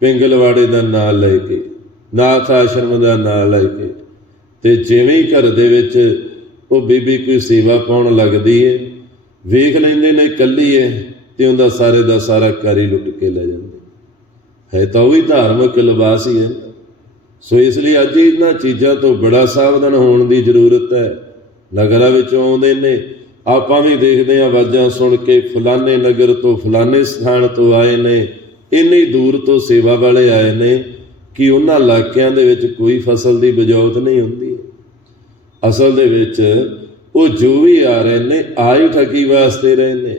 ਪਿੰਗਲਵਾੜੇ ਦਾ ਨਾਮ ਲੈ ਕੇ, ਨਾਥ ਆਸ਼ਰਮ ਦਾ ਨਾਮ ਲੈ ਕੇ। ਤੇ ਜਿਵੇਂ ਹੀ ਘਰ ਦੇ ਵਿੱਚ ਉਹ ਬੀਬੀ ਕੋਈ ਸੇਵਾ ਪਾਉਣ ਲੱਗਦੀ ਏ, ਵੇਖ ਲੈਂਦੇ ਨੇ ਇਕੱਲੀ ਏ ਤੇ ਉਹਦਾ ਸਾਰੇ ਦਾ ਸਾਰਾ ਘਰ ਹੀ ਲੁੱਟ ਕੇ ਲੈ ਜਾਂਦੇ। ਹੈ ਤਾਂ ਉਹ ਵੀ ਧਾਰਮਿਕ ਲਿਬਾਸ ਹੀ ਹੈ। ਸੋ ਇਸ ਲਈ ਅੱਜ ਇਹਨਾਂ ਚੀਜ਼ਾਂ ਤੋਂ ਬੜਾ ਸਾਵਧਾਨ ਹੋਣ ਦੀ ਜ਼ਰੂਰਤ ਹੈ। ਨਗਰਾਂ ਵਿੱਚੋਂ ਆਉਂਦੇ ਨੇ, ਆਪਾਂ ਵੀ ਦੇਖਦੇ ਹਾਂ ਆਵਾਜ਼ਾਂ ਸੁਣ ਕੇ ਫਲਾਣੇ ਨਗਰ ਤੋਂ ਫਲਾਣੇ ਸਥਾਨ ਤੋਂ ਆਏ ਨੇ, ਇੰਨੀ ਦੂਰ ਤੋਂ ਸੇਵਾ ਵਾਲੇ ਆਏ ਨੇ ਕਿ ਉਹਨਾਂ ਇਲਾਕਿਆਂ ਦੇ ਵਿੱਚ ਕੋਈ ਫਸਲ ਦੀ ਬਜਾਉਤ ਨਹੀਂ ਹੁੰਦੀ। ਅਸਲ ਦੇ ਵਿੱਚ ਉਹ ਜੋ ਵੀ ਆ ਰਹੇ ਨੇ ਆਈ ਠੱਗੀ ਵਾਸਤੇ ਰਹੇ ਨੇ।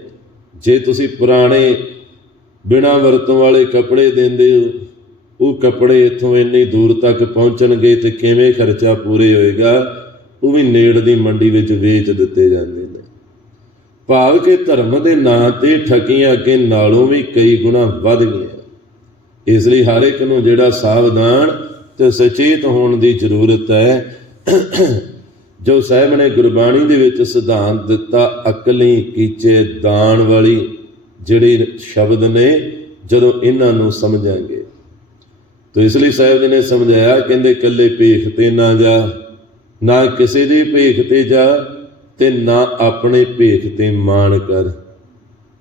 ਜੇ ਤੁਸੀਂ ਪੁਰਾਣੇ ਬਿਨਾ ਵਰਤੋਂ ਵਾਲੇ ਕੱਪੜੇ ਦਿੰਦੇ ਹੋ, ਉਹ ਕੱਪੜੇ ਇੱਥੋਂ ਇੰਨੀ ਦੂਰ ਤੱਕ ਪਹੁੰਚਣਗੇ ਤੇ ਕਿਵੇਂ ਖਰਚਾ ਪੂਰੇ ਹੋਏਗਾ, ਉਹ ਵੀ ਨੇੜ ਦੀ ਮੰਡੀ ਵਿੱਚ ਵੇਚ ਦਿੱਤੇ ਜਾਂਦੇ ਨੇ। ਭਾਵ ਕਿ ਧਰਮ ਦੇ ਨਾਂ ਤੇ ਠੱਗੀਆਂ ਅੱਗੇ ਨਾਲੋਂ ਵੀ ਕਈ ਗੁਣਾ ਵੱਧ ਗਈਆਂ। ਇਸ ਲਈ ਹਰ ਇੱਕ ਨੂੰ ਜਿਹੜਾ ਸਾਵਧਾਨ ਤੇ ਸੁਚੇਤ ਹੋਣ ਦੀ ਜ਼ਰੂਰਤ ਹੈ ਜੋ ਸਾਹਿਬ ਨੇ ਗੁਰਬਾਣੀ ਦੇ ਵਿੱਚ ਸਿਧਾਂਤ ਦਿੱਤਾ, ਅਕਲੀ ਕੀਚੇ ਦਾਨ ਵਾਲੀ ਜਿਹੜੇ ਸ਼ਬਦ ਨੇ, ਜਦੋਂ ਇਹਨਾਂ ਨੂੰ ਸਮਝਾਂਗੇ। ਤੋ ਇਸ ਲਈ ਸਾਹਿਬ ਜੀ ਨੇ ਸਮਝਾਇਆ, ਕਹਿੰਦੇ ਕੱਲੇ ਭੇਖ ਤੇ ਨਾ ਜਾ, ਨਾ ਕਿਸੇ ਦੀ ਭੇਖ ਤੇ ਜਾ ਤੇ ਨਾ ਆਪਣੇ ਭੇਖ ਤੇ ਮਾਣ ਕਰ।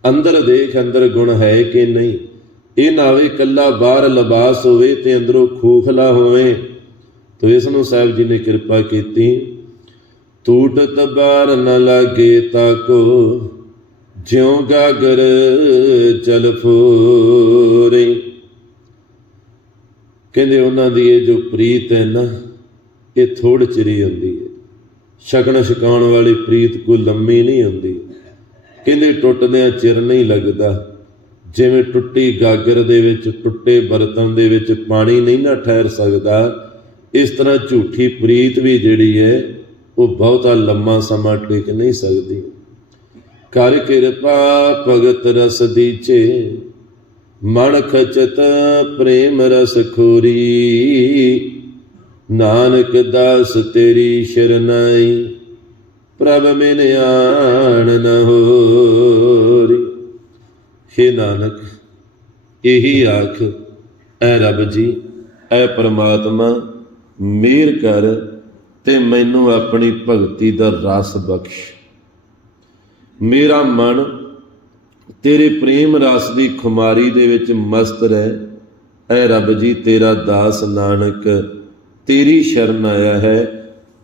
ਅੰਦਰ ਦੇਖ, ਅੰਦਰ ਗੁਣ ਹੈ ਕਿ ਨਹੀਂ? ਇਹ ਨਾ ਹੋਵੇ ਕੱਲਾ ਬਾਹਰ ਲਿਬਾਸ ਹੋਵੇ ਤੇ ਅੰਦਰੋਂ ਖੋਖਲਾ ਹੋਵੇ। ਤੋ ਇਸ ਨੂੰ ਸਾਹਿਬ ਜੀ ਨੇ ਕਿਰਪਾ ਕੀਤੀ। ਟੂਟਤ ਬਾਰ ਨ ਲਾਗੇ ਤਾਕੋ ਜਿਉ ਗਾਗਰ ਚਲ ਫੋਰੇ। ਕਹਿੰਦੇ ਉਹਨਾਂ ਦੀ ਇਹ ਜੋ ਪ੍ਰੀਤ ਹੈ ਨਾ, ਇਹ ਥੋੜ ਚਿਰੀ ਹੁੰਦੀ ਹੈ। ਸ਼ਗਨ ਛਕਾਉਣ ਵਾਲੀ ਪ੍ਰੀਤ ਕੋਈ ਲੰਮੀ ਨਹੀਂ ਹੁੰਦੀ। ਕਹਿੰਦੇ ਟੁੱਟਦਿਆਂ ਚਿਰ ਨਹੀਂ ਲੱਗਦਾ। ਜਿਵੇਂ ਟੁੱਟੀ ਗਾਗਰ ਦੇ ਵਿੱਚ, ਟੁੱਟੇ ਬਰਤਨ ਦੇ ਵਿੱਚ ਪਾਣੀ ਨਹੀਂ ਨਾ ਠਹਿਰ ਸਕਦਾ, ਇਸ ਤਰ੍ਹਾਂ ਝੂਠੀ ਪ੍ਰੀਤ ਵੀ ਜਿਹੜੀ ਹੈ ਉਹ ਬਹੁਤਾ ਲੰਮਾ ਸਮਾਂ ਟਿਕ ਨਹੀਂ ਸਕਦੀ। ਕਰ ਕਿਰਪਾ ਭਗਤ ਰਸ ਦੀਚੇ, ਮਨ ਖਚਤ ਪ੍ਰੇਮ ਰਸ ਖੋਰੀ। ਨਾਨਕ ਦਾਸ ਤੇਰੀ ਸ਼ਰਨਾਈ, ਪ੍ਰਭ ਮਿਨ ਆਣ ਨ ਹੋਰੀ। ਹੇ ਨਾਨਕ, ਇਹੀ ਆਖ, ਐ ਰੱਬ ਜੀ, ਐ ਪਰਮਾਤਮਾ ਮਿਹਰ ਕਰ ਤੇ ਮੈਨੂੰ ਆਪਣੀ ਭਗਤੀ ਦਾ ਰਸ ਬਖਸ਼। ਮੇਰਾ ਮਨ ਤੇਰੇ ਪ੍ਰੇਮ ਰਸ ਦੀ ਖੁਮਾਰੀ ਦੇ ਵਿੱਚ ਮਸਤ ਰਹਿ। ਐ ਰੱਬ ਜੀ, ਤੇਰਾ ਦਾਸ ਨਾਨਕ, ਤੇਰੀ ਸ਼ਰਨ ਆਇਆ ਹੈ।